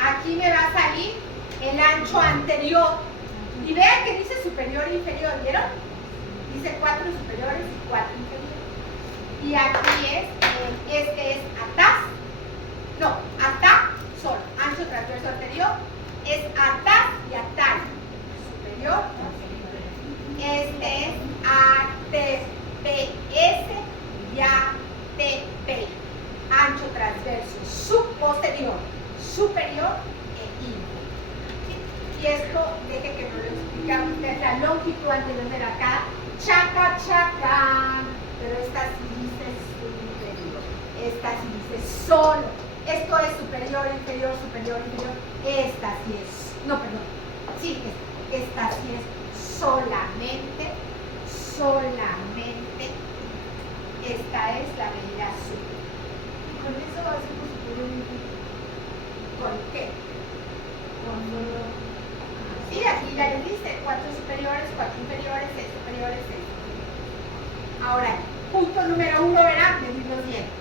Aquí me va a salir el ancho anterior. Y vean que dice superior e inferior, ¿vieron? Dice 4 superiores y 4 inferiores. Y aquí este es atrás. No, atrás solo. Ancho transverso anterior es atrás y atrás. Superior. Este es ATPS y ATP. Ancho transverso posterior, superior e inferior. Y esto, deje que me lo explicamos, es la longitud anterior de la arcada. Chaca, chaca. Pero esta sí dice superior. Esta sí dice solo. Esto es superior, inferior, superior, inferior. Esta sí es. No, perdón. Sí, esta sí es solamente. Esta es la medida superior. Y con eso hacemos superior y inferior. ¿Con qué? Sí, aquí ya le dice 4 superiores, 4 inferiores, 6 superiores, 6 inferiores. Ahora, punto número 1, verán, medir los dientes.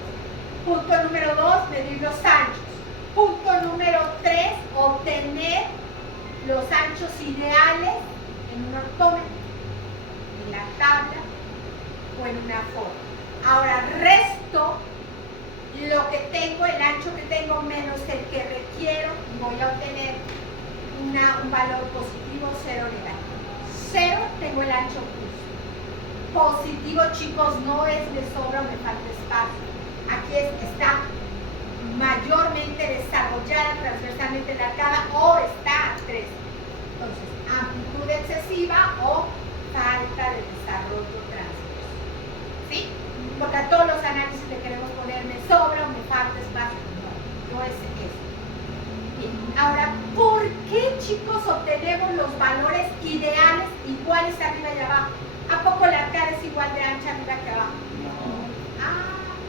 Punto número 2, medir los anchos. Punto número 3, obtener los anchos ideales en un ortómetro, en la tabla o en una forma. Ahora, resto lo que tengo, el ancho que tengo menos el que requiero y voy a obtener un valor positivo, 0 negativo. 0 tengo el ancho justo. Positivo, chicos, no es me sobra o me falta espacio. Aquí está mayormente desarrollada transversalmente la arcada o está a 3. Entonces, amplitud excesiva o falta de desarrollo transverso. ¿Sí? Porque a todos los análisis le queremos poner me sobra o me falta espacio. No es eso. Bien. Ahora, ¿por qué, chicos, obtenemos los valores ideales iguales arriba y abajo? ¿A poco la arcada es igual de ancha arriba que abajo?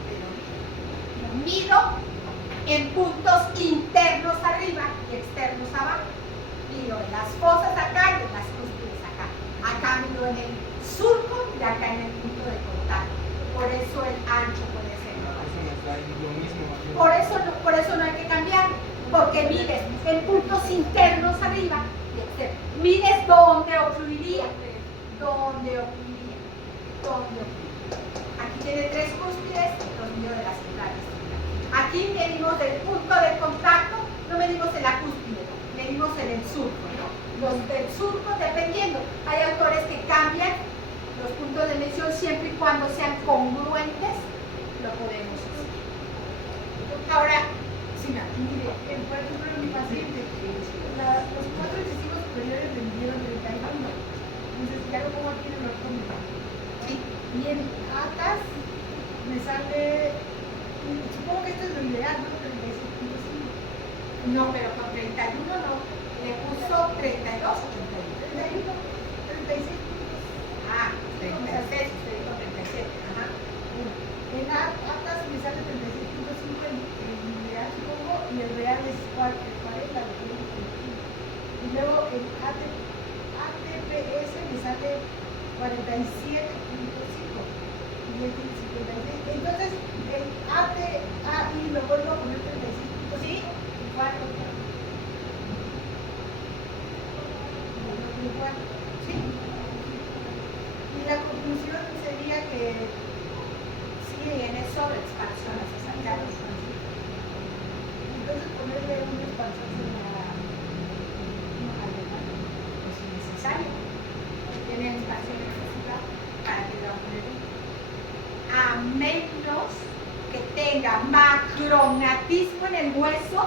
Pero mido en puntos internos arriba y externos abajo. Mido en las fosas acá y en las cúspides acá. Acá mido en el surco y acá en el punto de contacto. Por eso el ancho puede ser igual. Por eso no hay que cambiar, porque mides en puntos internos arriba y externos. Mides dónde ocluiría. Aquí tiene 3 cúspides, los mido de las centrales. Aquí medimos del punto de contacto, no medimos en la cúspide, medimos en el surco, ¿no? Los del surco, dependiendo. Hay autores que cambian los puntos de medición siempre y cuando sean congruentes, lo podemos hacer. Ahora, si me Mire, por ejemplo, en mi paciente, los 4 incisivos superiores me midieron 31. Entonces, ya lo pongo aquí en el ortómetro. sí, Y en atas me sale, supongo que esto es lo ideal, ¿no? 36.5. no, pero con 31 no, le puso 32 o 31. 36. Ah, 36, usted dijo 37, ajá. En atas me sale 36.5 en ideal, supongo, y el real es 40, lo tengo 35. Y luego en ATPS me sale 47.5. Y 56. Entonces, el ATAI lo vuelvo a poner 35. ¿Sí? Igual, doctor. Igual. ¿Sí? Y la conclusión sería que Sí, viene sobre expansión hacia San Carlos. entonces ponerle una expansión sería alemán. Pues innecesario. Tiene expansión excesiva para que lo poner. A menos que tenga macrognatismo en el hueso,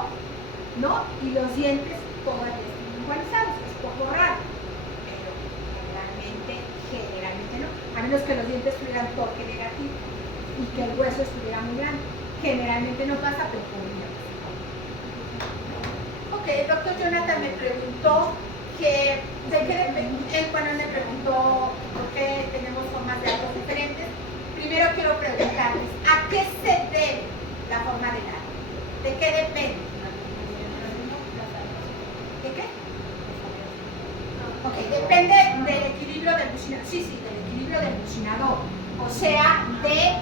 ¿no? Y los dientes todavía estén igualizados. Es poco raro. Pero generalmente no. A menos que los dientes tuvieran torque negativo y que el hueso estuviera muy grande. Generalmente no pasa, pero podría pasar. Ok, el doctor Jonathan me preguntó que, él me preguntó por qué tenemos formas de arcos diferentes. Primero quiero preguntarles, ¿a qué se debe la forma del arco? ¿De qué depende? ¿De qué? Ok, depende del equilibrio del bucinador. Sí, del equilibrio del bucinador. O sea, de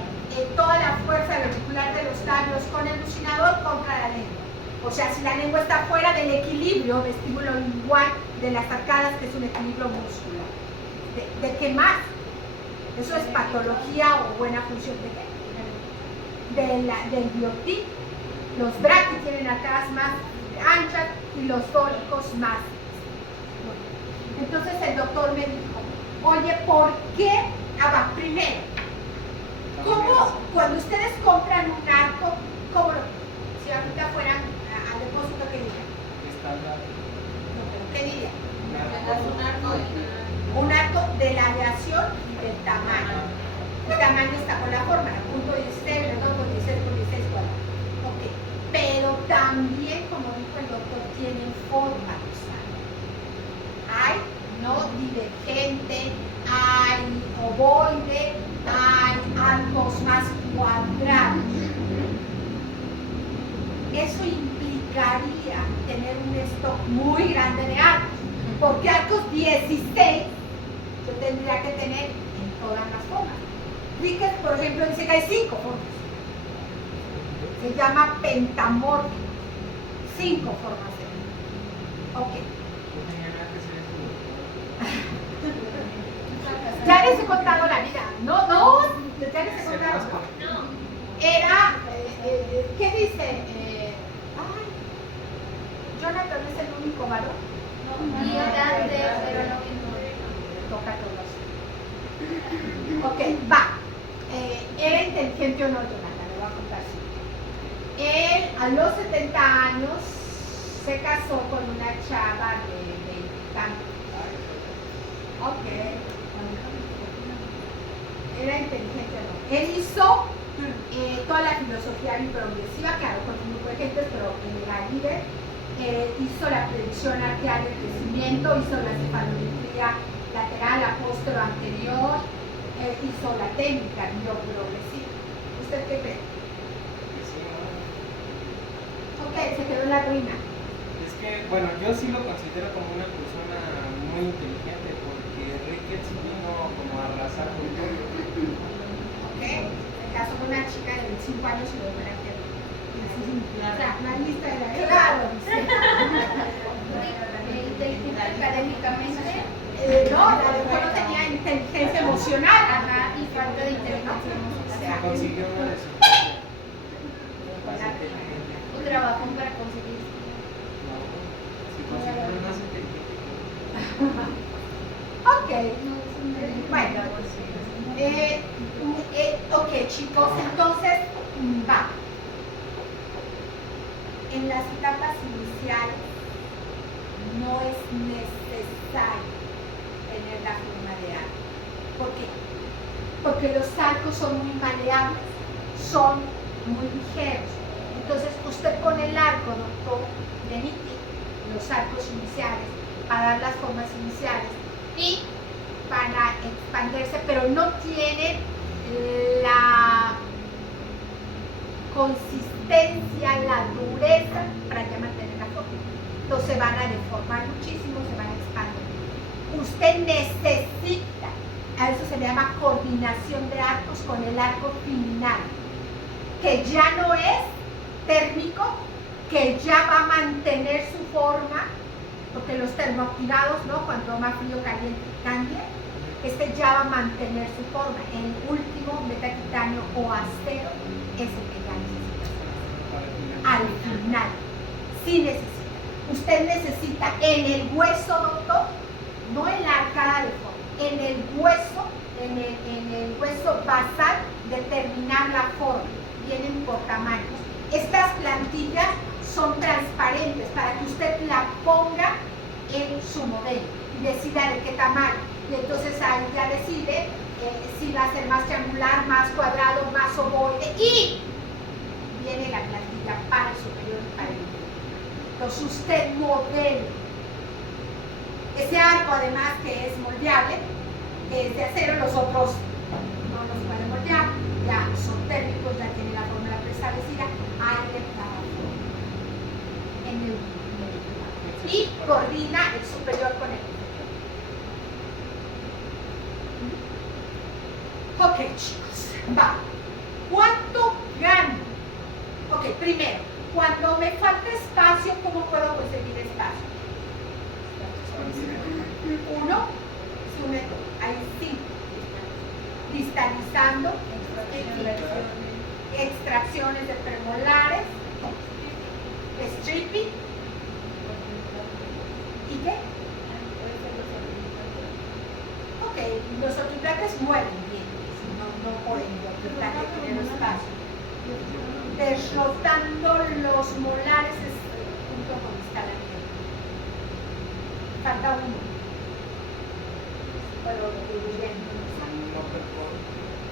toda la fuerza reticular de los labios con el bucinador contra la lengua. O sea, si la lengua está fuera del equilibrio vestíbulo-lingual de las arcadas, que es un equilibrio muscular. ¿De qué más? ¿Eso es patología o buena función de qué? Del biotipo. Los braquis tienen arcadas más anchas y los fólicos más. Entonces el doctor me dijo, oye, ¿por qué? Primero, ¿cómo cuando ustedes compran un arco, cómo lo? Si ahorita fueran al depósito, ¿qué dirían? Estándar. No, pero ¿qué dirían? Un Un arco de la aleación y del tamaño. El tamaño está con la forma, punto 16, redondo, 16 por 16 cuadrados. Ok, pero también, como dijo el doctor, tienen forma de usar. Hay no divergente, hay ovoide, hay arcos más cuadrados. Eso implicaría tener un stock muy grande de arcos, porque arcos 16 yo tendría que tener en todas las formas. Ricketts, por ejemplo, dice que hay 5 formas. Se llama pentamórfico. 5 formas de vida. Ok. Ya les he contado la vida. No, ya les he contado. Era, ¿qué dice? Jonathan es el único varón. Toca todos. Ok, va. ¿Era inteligente o no, Jonathan? Le voy a contar. Él a los 70 años se casó con una chava de 20 tantos. Ok. Era inteligente o no. Él hizo toda la filosofía progresiva, claro, con un grupo de gente, pero era líder. Hizo la predicción arqueal de crecimiento, hizo la cefalometría lateral, apóstolo anterior, hizo la técnica bioprogresiva. ¿Usted qué cree? Ok, se quedó en la ruina. Es que, bueno, yo sí lo considero como una persona muy inteligente porque Ricketts vino como a arrasar con todo. Ok, se casó con una chica de 25 años y luego era que la lista era claro. Inteligente académicamente. No, la de no tenía inteligencia emocional. Ajá, y falta de inteligencia O emocional. sea, Consiguió una de sus Un trabajo para conseguir. No, si consiguió una más inteligente. ok, bueno. Ok, chicos, entonces va. En las etapas iniciales no es necesario tener la forma de arco. ¿Por qué? Porque los arcos son muy maleables, son muy ligeros. Entonces usted pone el arco, doctor Deniti, los arcos iniciales, para dar las formas iniciales y para expandirse, pero no tienen la consistencia, la dureza para ya mantener la forma. Entonces se van a deformar muchísimo, se van a expandir. Usted necesita A eso se le llama coordinación de arcos con el arco final, que ya no es térmico, que ya va a mantener su forma, porque los termoactivados, ¿no? Cuanto más frío caliente cambia, este ya va a mantener su forma. El último metacritanio o acero es el que ya necesita ser al final. Sí necesita. Usted necesita en el hueso, doctor, no en la arcada de fondo, en el hueso basal, determinar la forma. Vienen por tamaños. Estas plantillas son transparentes para que usted la ponga en su modelo y decida de qué tamaño. Y entonces ahí ya decide si va a ser más triangular, más cuadrado, más ovoide, y viene la plantilla para el superior y para el inferior. Entonces usted modela. Ese arco, además, que es moldeable, que es de acero, los otros no los pueden moldear, ya son térmicos, ya tienen la fórmula preestablecida, hay de cada forma en el y coordina el superior con el inferior. Ok, chicos, va. ¿Cuánto gano? Ok, primero, cuando me falta espacio, ¿cómo puedo conseguir espacio? Uno, su método, ahí sí, cristalizando, extracciones de premolares, stripping, ¿y qué? Ok, los autoplates mueven bien, no por el autoplate tiene espacio. Derrotando los molares junto con instalamiento. Falta uno. Pero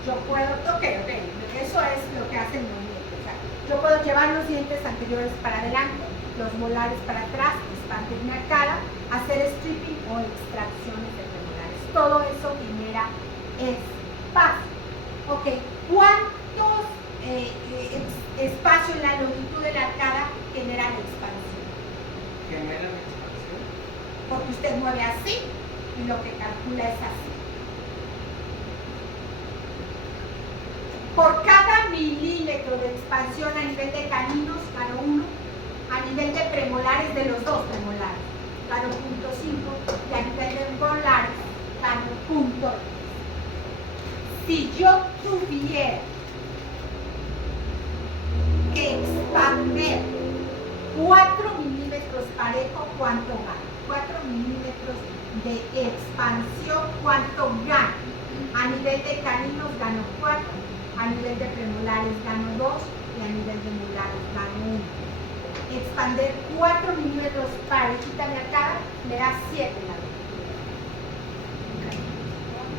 yo puedo, ok, eso es lo que hace el movimiento. O sea, yo puedo llevar los dientes anteriores para adelante, los molares para atrás, expandir mi arcada, hacer stripping o extracciones de premolares. Todo eso genera espacio. Ok, ¿cuántos espacio en la longitud de la arcada genera la expansión? ¿Genera la expansión? Porque usted mueve así y lo que calcula es así. Por cada milímetro de expansión a nivel de caninos gano 1, a nivel de premolares de los dos premolares gano 0.5 y a nivel de molares gano 0.2. Si yo tuviera que expander 4 milímetros parejo, ¿cuánto gano? 4 milímetros de expansión, ¿cuánto gano? A nivel de caninos gano 4, a nivel de premolares gano 2 y a nivel de molares gano 1. Expander 4 milímetros parejita de arcada me da 7 en la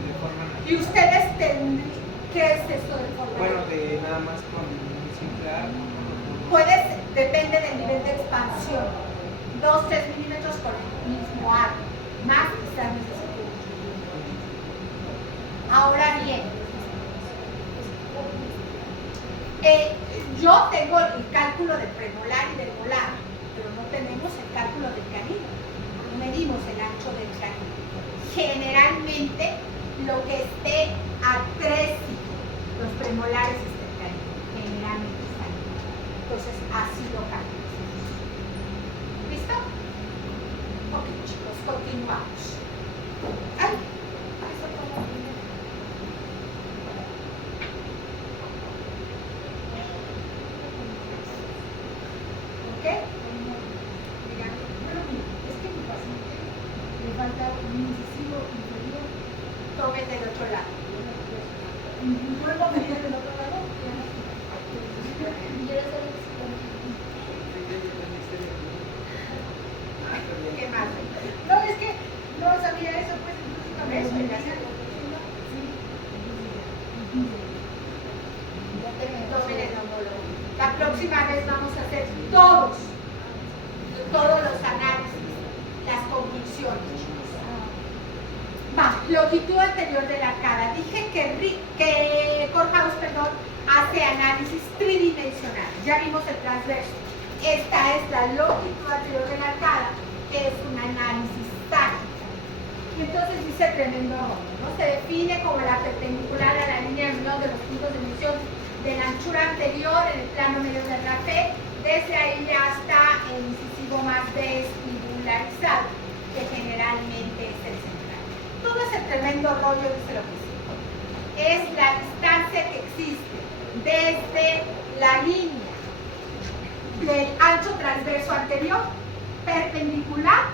De forma natural. y ustedes tendrían, ¿qué es esto de forma Bueno, natural? de nada más con un simple arco. Puedes, depende del nivel de expansión, 2-3 milímetros con el mismo arco, más quizás necesito. Ahora bien, yo tengo el cálculo del premolar y del molar, pero no tenemos el cálculo del canino, no medimos el ancho del canino. Generalmente, lo que esté a 3 los premolares es el canino, generalmente está ahí. Entonces, así lo calculamos. ¿Listo? Ok, chicos, continuamos. Ay, eso como primero. ¿Ok? Mira, Bueno, es que mi paciente le falta un incisivo inferior. tomen del otro lado. Vuelvo a meter del otro lado. Yo lo sé. ¿Qué más? No, es que no sabía eso, pues entonces también Eso, me ya hacía sé. Tomen el homólogo. La próxima vez vamos a hacer todos los análisis, las conclusiones, chicos. Va, longitud anterior de la arcada. Dije que Korhaus, hace análisis tridimensional. Ya vimos el transverso. Esta es la longitud anterior de la arcada, que es un análisis táctico. Y Entonces dice tremendo rollo, ¿no? Se define como la perpendicular a la línea de unión de los puntos de medición de la anchura anterior en el plano medio del rapé, desde ahí hasta el incisivo más vestibularizado, que generalmente es el central. Todo ese tremendo rollo dice lo que sí. Es la distancia que existe desde la línea del ancho transverso anterior, perpendicular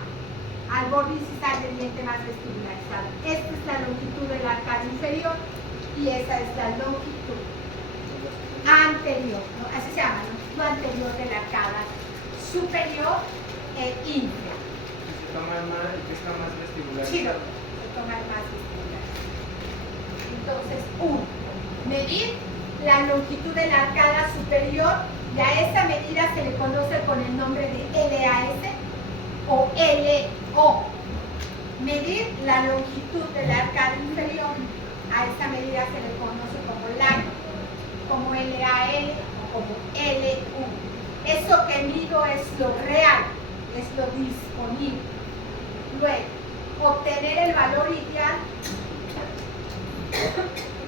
al borde incisal del diente más vestibularizado. Esta es la longitud del arcada inferior y esa es la longitud anterior, ¿no? Así se llama, longitud anterior de la arcada superior e inferior. Se toma más, el que está más Sí, vestibularizado. se toma el más vestibularizado. Entonces, 1. Medir la longitud de la arcada superior y a esa medida se le conoce con el nombre de LAS o LO. Medir la longitud de la arcada inferior, a esa medida se le conoce como LAL, como LAL o como LU. Eso que mido es lo real, es lo disponible. Luego, obtener el valor ideal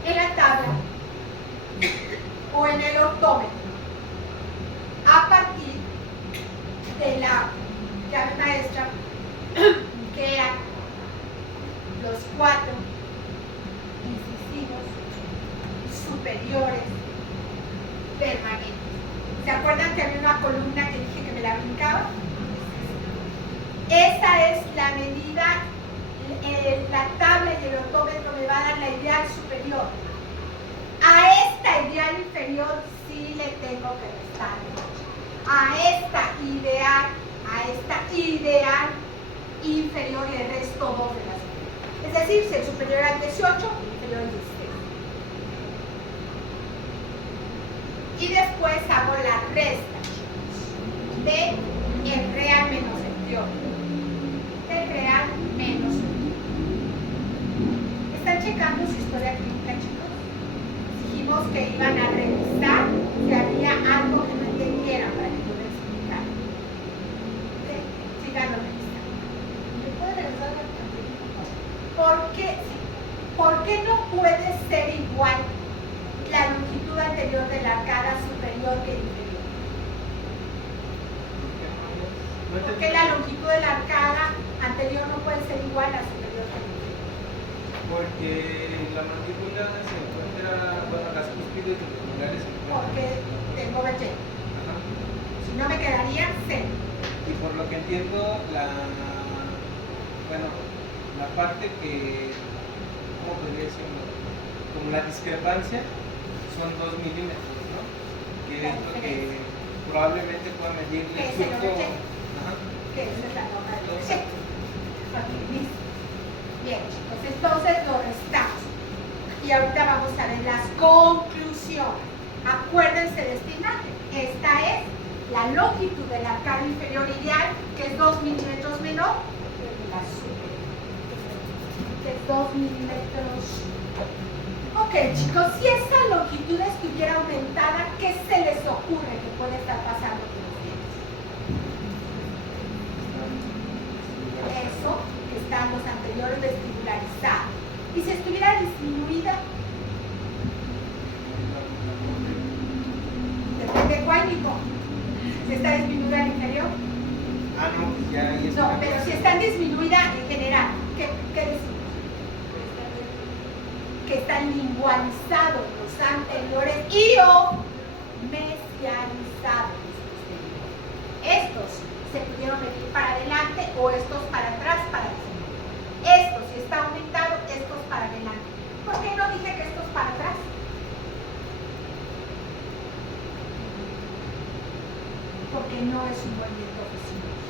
en la tabla o en el ortómetro a partir de la llave maestra, que eran los 4 incisivos superiores permanentes. ¿Se acuerdan que había una columna que dije que me la brincaba? Esa es la medida, la tabla y el ortómetro me va a dar la ideal superior. A esta ideal inferior sí le tengo que restar. A esta ideal inferior le resto 2 de la superior. Es decir, si el superior era 18, el inferior es 16. Y después hago la resta de el real menos el teórico. El real menos el teórico. ¿Están checando su historia clínica, chicos? Dijimos que iban a revisar si había algo que no entendieran para que yo les explicara. ¿Sí? Síganlo revisando. ¿Me puede regresar a la ¿Por qué no puede ser igual la longitud anterior de la arcada superior que inferior? ¿Por qué la longitud de la arcada anterior no puede ser igual a superior que inferior? Porque la mandíbula se encuentra, bueno, las cúspides de los molares se encuentran. Porque tengo B. Ajá. Si no me quedaría C. Y por lo que entiendo, la parte que, ¿cómo podría decirlo? Como la discrepancia son 2 milímetros, ¿no? Que es lo que probablemente pueda medir el ¿Qué es el surco. OBG? Ajá. Que esa es la norma de B. Ok, listo. Bien, chicos, entonces lo restamos. Y ahorita vamos a ver las conclusiones. Acuérdense de esta imagen. Esta es la longitud de la arcada inferior ideal, que es 2 milímetros menor que la superior, que es 2 milímetros. Ok, chicos, si esa longitud estuviera aumentada, ¿qué se les ocurre que puede estar pasando con los dientes? Eso, que están los anteriores vestibularizados. Y si estuviera disminuida, depende de cuál tipo. Si está disminuida al inferior. Ah, no, pues ya ahí está. No, pero si está disminuida en general, ¿qué decimos? Que están lingualizados los anteriores y o mesianizados los posteriores. Estos se pudieron medir para adelante o estos para atrás para disminuir. Estos, si está aumentado, estos para adelante. ¿Por qué no dije que estos para atrás? Porque no es un movimiento fisiológico.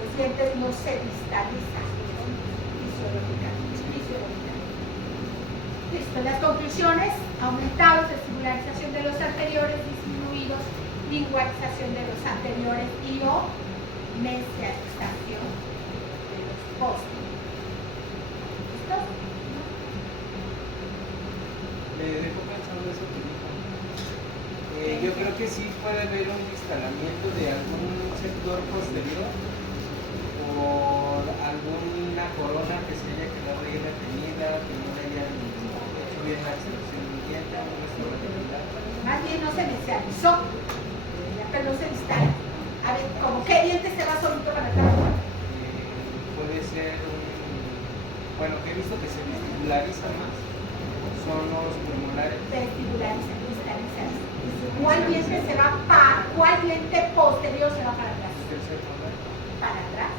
Los dientes no se distalizan fisiológicamente. Listo, las conclusiones: aumentados, vestibularización de los anteriores, disminuidos, lingualización de los anteriores y o mesianización de los posteriores. ¿Listo? Me dejó pensando eso que dijo. Yo creo que sí puede haber un instalamiento de algún sector posterior por alguna corona que se haya bueno, que he visto que se vestibularizan más son los premolares. Vestibularizan, cristalizan. ¿Cuál diente se va para, cuál diente posterior se va para atrás? Tercer molar. Para atrás.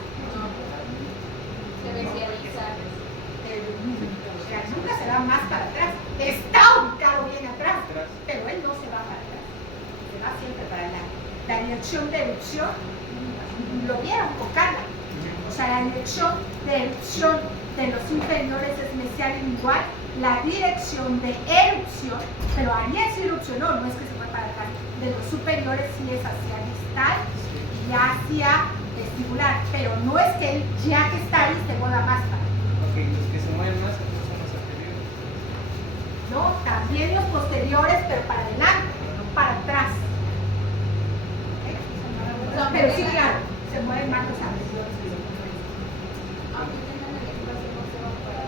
Se visualiza. O sea, nunca se va más para atrás. Está ubicado bien atrás, pero él no se va para atrás. Se va siempre para adelante. La dirección de erupción, lo vieron con Carla. O sea, la dirección de erupción de los inferiores es mesial-lingual. La dirección de erupción, pero Ariel sí erupcionó, no es que se fue para atrás. De los superiores sí es hacia distal y hacia vestibular, pero no es que él, ya que está ahí, se mueva más para atrás. Ok, los que se mueven más entonces son los anteriores. No, también los posteriores, pero para adelante, no para atrás. ¿Ok? Pero sí, claro, se mueven más los anteriores. Aunque tengan el espacio, no se va para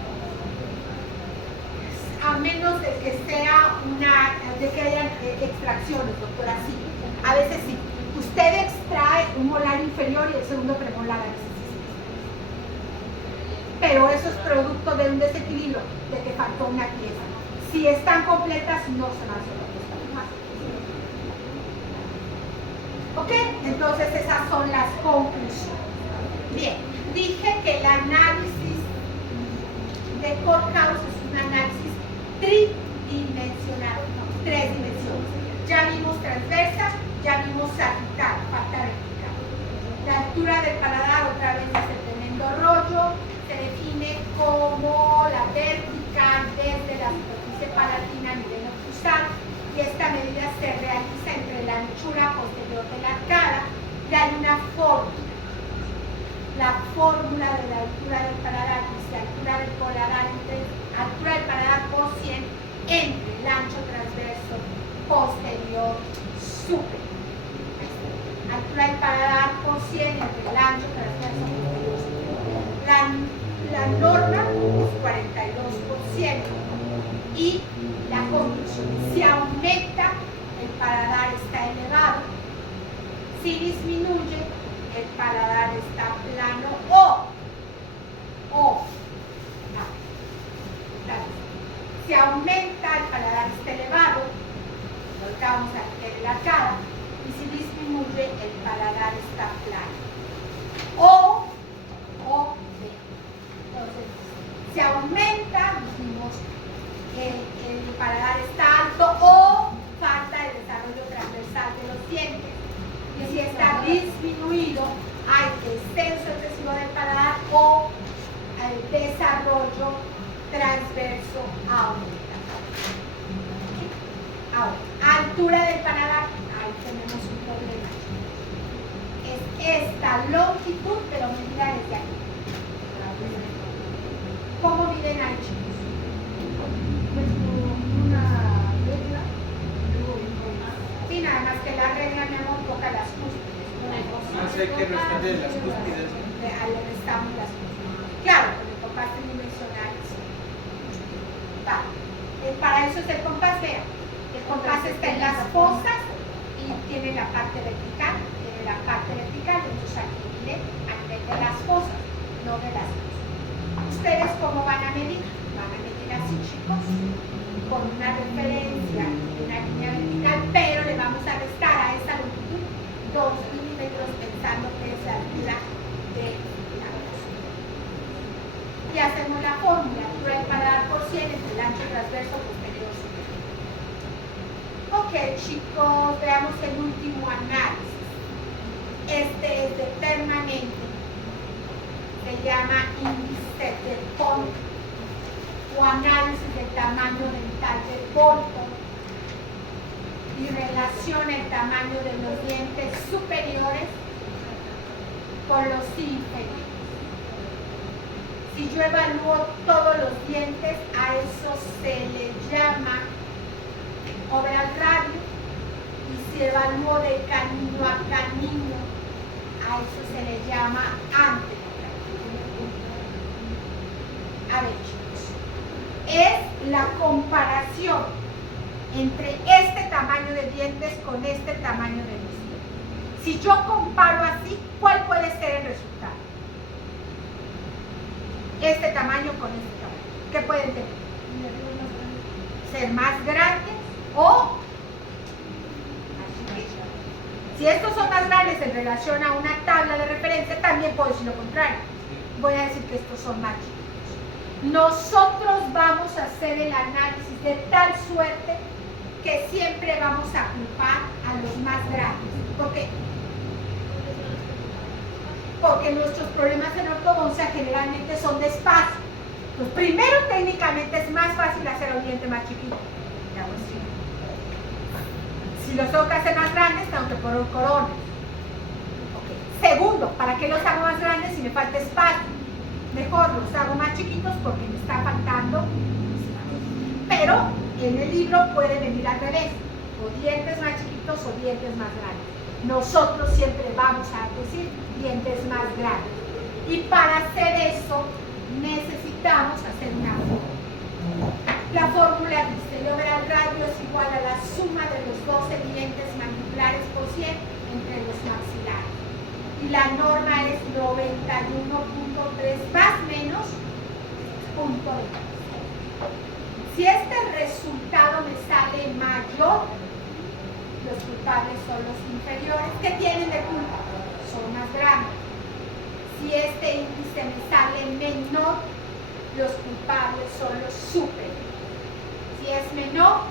A menos de que sea de que hayan extracciones, doctora, sí. A veces sí. Usted extrae un molar inferior y el segundo premolar a veces sí. Pero eso es producto de un desequilibrio, de que faltó una pieza. Si están completas, no se van a hacer más. ¿Ok? Entonces esas son las conclusiones. Bien, dije que el análisis de Courthouse es un análisis tridimensional, no, 3 dimensiones. Ya vimos transversa, ya vimos sagital, falta vertical. La altura del paladar, otra vez es el tremendo rollo, se define como la vertical desde la superficie palatina a nivel oclusal, y esta medida se realiza entre la anchura posterior de la arcada y hay una fórmula. La fórmula de la altura del paladar dice altura del paladar por 100 entre el ancho transverso posterior superior. Altura del paladar por 100 entre el ancho transverso posterior superior. La norma es 42%. Y la conclusión, si aumenta, el paladar está elevado. Si disminuye, el paladar está plano o si aumenta, el paladar está elevado, volcamos a la arcada, y si disminuye, el paladar está plano. Entonces, si aumenta, dijimos que el paladar está alto o falta el desarrollo transversal de los dientes. Y si está disminuido, hay extenso excesivo del paladar o el desarrollo transverso aumenta. Ahora, altura del paladar, ahí tenemos un problema. Es esta longitud, pero medida desde aquí. ¿Cómo miden ahí, chicos? Pues con una regla, luego Sí, nada más que la regla, mi amor, toca las cúspides. Más hay que restarle las cúspides. Le restamos las cúspides. Claro, con el compás tridimensional. Sí. Vale. Para eso es el compás, vean. El compás está en las fosas y tiene la parte vertical. Entonces aquí mide a nivel de las fosas, no de las cosas. ¿Ustedes cómo van a medir? Van a medir así, chicos, con una referencia, una línea vertical, pero le vamos a restar a esta longitud 2 milímetros pensando que es la altura de la cosa. Y hacemos la fórmula, altura del paladar por 100 entre el ancho transverso posterior superior. Ok, chicos, veamos el último análisis. Este es de permanente. Se llama índice de pólipo o análisis del tamaño dental del pólipo y relaciona el tamaño de los dientes superiores con los inferiores. Si yo evalúo todos los dientes, a eso se le llama overall radio, y si evalúo de canino a canino, a eso se le llama anteroradio. A ver, chicos, es la comparación entre este tamaño de dientes con este tamaño de mis dientes. Si yo comparo así, ¿cuál puede ser el resultado? este tamaño con este tamaño. ¿Qué pueden tener? Ser más grandes o más chiquitos. Si estos son más grandes en relación a una tabla de referencia, también puedo decir lo contrario. Voy a decir que estos son más chiquitos. Nosotros vamos a hacer el análisis de tal suerte que siempre vamos a culpar a los más grandes. ¿Por qué? Porque nuestros problemas en ortodoncia generalmente son de espacio. Entonces, primero, técnicamente es más fácil hacer un diente más chiquito. Si los tengo que hacer más grandes, tengo que poner coronas. Okay. Segundo, ¿para qué los hago más grandes si me falta espacio? Mejor los hago más chiquitos porque me está faltando espacio. Pero en el libro puede venir al revés, o dientes más chiquitos o dientes más grandes. Nosotros siempre vamos a decir dientes más grandes. Y para hacer eso necesitamos hacer una fórmula. La fórmula dice, el overall radio es igual a la suma de los 12 dientes mandibulares por 100 entre los maxilares. Y la norma es 91.3 más menos punto 20. Si este resultado me sale mayor, los culpables son los inferiores. ¿Qué tienen de culpa? Son más grandes. Si este índice me sale menor, los culpables son los superiores. Si es menor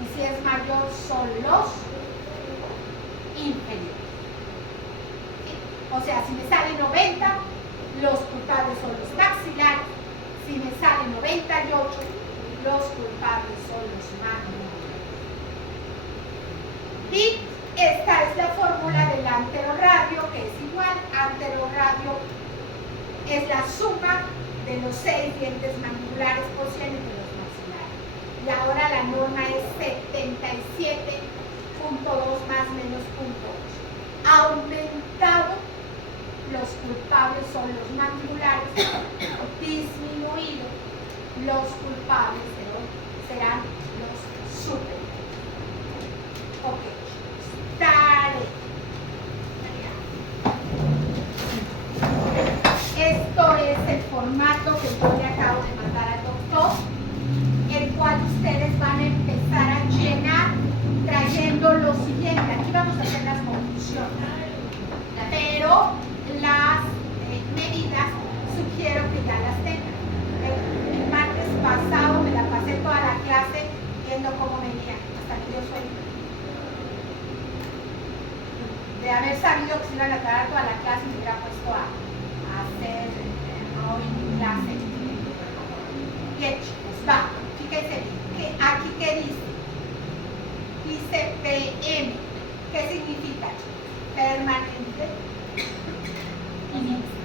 y si es mayor, son los inferiores. ¿Sí? O sea, si me sale 90, los culpables son los maxilares. Si me sale 98, los culpables son los mandibulares. Y esta es la fórmula del anterorradio, que es igual. Anterorradio es la suma de los 6 dientes mandibulares por 100 entre los maxilares. Y ahora la norma es 77.2 más menos 0.8. Aumentado, los culpables son los mandibulares. Disminuido, los culpables serán los superiores. Ok. Tarea. Esto es el formato que yo le acabo de mandar al doctor, el cual ustedes van a empezar a llenar trayendo lo siguiente. Aquí vamos a hacer las conclusiones, pero las medidas sugiero que ya las tengan. El martes pasado me la pasé toda la clase viendo cómo venía, hasta que yo sueño. De haber sabido que se iban a tardar toda la clase, me hubiera puesto a hacer hoy mi clase. Bien, chicos, va. Fíjense bien. Aquí, ¿qué dice? Dice PM. ¿Qué significa, chicos? Permanente y mixta.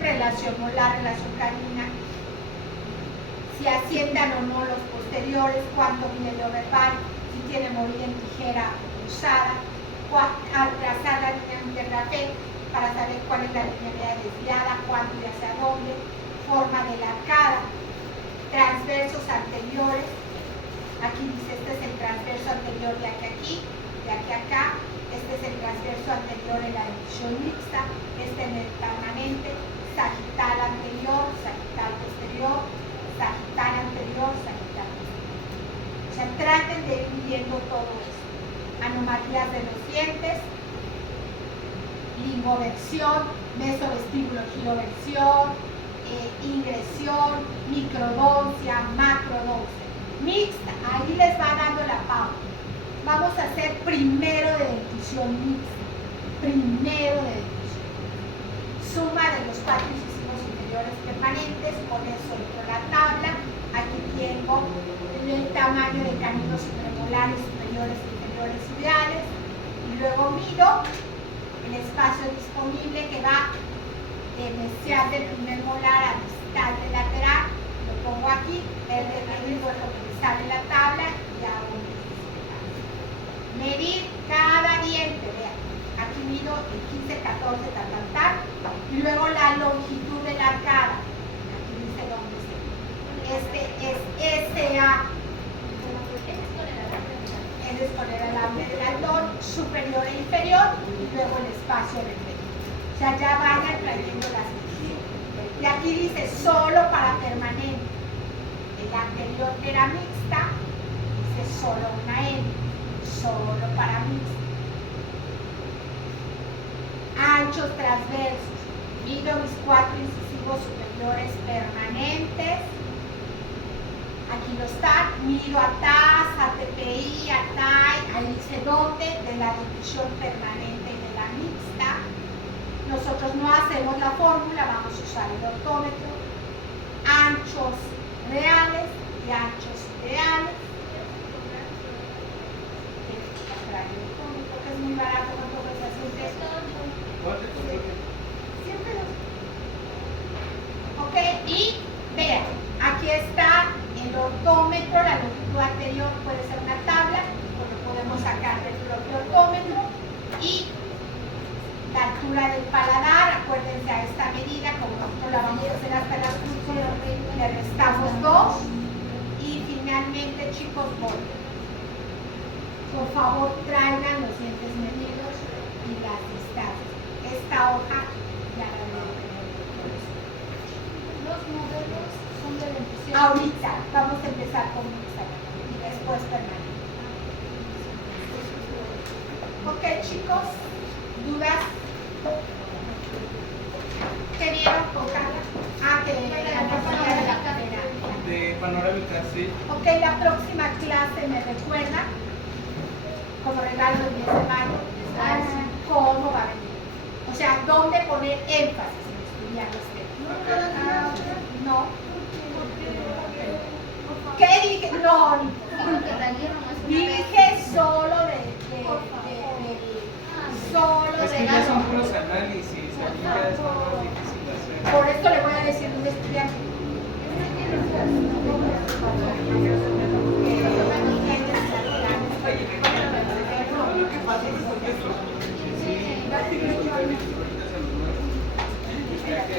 Relación molar, relación canina. Si asciendan o no los posteriores, cuándo viene lo verbal, si tiene movida en tijera usada, al trazar la línea intergrafé para saber cuál es la línea desviada, cuándo y hacia dónde, forma de la arcada, transversos anteriores. Aquí dice, este es el transverso anterior de aquí a aquí, de aquí a acá. Este es el transverso anterior en la división mixta, este en el permanente, sagital anterior, sagital posterior, sagital anterior, sagital posterior. O sea, traten de ir viendo todo esto. Anomalías de los dientes, lingoversión, mesovestíbulo giroversión, ingresión, microdoncia, macrodoncia. Mixta, ahí les va dando la pauta. Vamos a hacer primero de dentición mixta. Primero de dentición. Suma de los 4 incisivos inferiores permanentes, con eso entro la tabla. Aquí tengo el tamaño de caninos premolares superiores e inferiores ideales. Y luego mido el espacio disponible que va de mesial del primer molar a distal del lateral. Lo pongo aquí, el digo es lo que me sale en la tabla y hago un medir cada diente, vean, aquí mido el 15, 14, tal, y luego la longitud de la arcada, aquí dice dónde se mide. Este es SA, es con el alambre del aldón, superior e inferior, y luego el espacio referido. O sea, ya vayan trayendo las medidas. Y aquí dice solo para permanente. El anterior que era mixta, dice solo una N, solo para mixta. Anchos transversos. Mido mis 4 incisivos superiores permanentes. Aquí lo están. Mido a TAS, a TPI, a TAI. Ahí dice dónde, de la dentición permanente y de la mixta. Nosotros no hacemos la fórmula, vamos a usar el ortómetro. Anchos reales y anchos ideales. Porque es muy barato, ¿cuánto cuesta? Siempre los. Ok, y vean, aquí está el ortómetro, la longitud anterior puede ser una tabla, porque podemos sacar del propio ortómetro, y la altura del paladar, acuérdense a esta medida, como nosotros la vamos a hacer hasta las cruces, le restamos 2, y finalmente, chicos, voy. Por favor, traigan los dientes medidos y las distancias. Esta hoja ya la veo. Los modelos son de dentición. Ahorita vamos a empezar con mixta y después permanente. Ok, chicos, ¿dudas? ¿Qué vieron con Carla? Ah, que la próxima de la cadena. De panorámica, sí. Ok, la próxima clase me recuerda, como regalo del 10 de mayo, les voy a decir cómo va a venir. O sea, dónde poner énfasis en estudiar los temas. No. ¿Qué dije? No. Dije solo solo Es que ya son puros análisis, aquí ya es más difícil hacer. Por esto le voy a decir a un estudiante. Ya que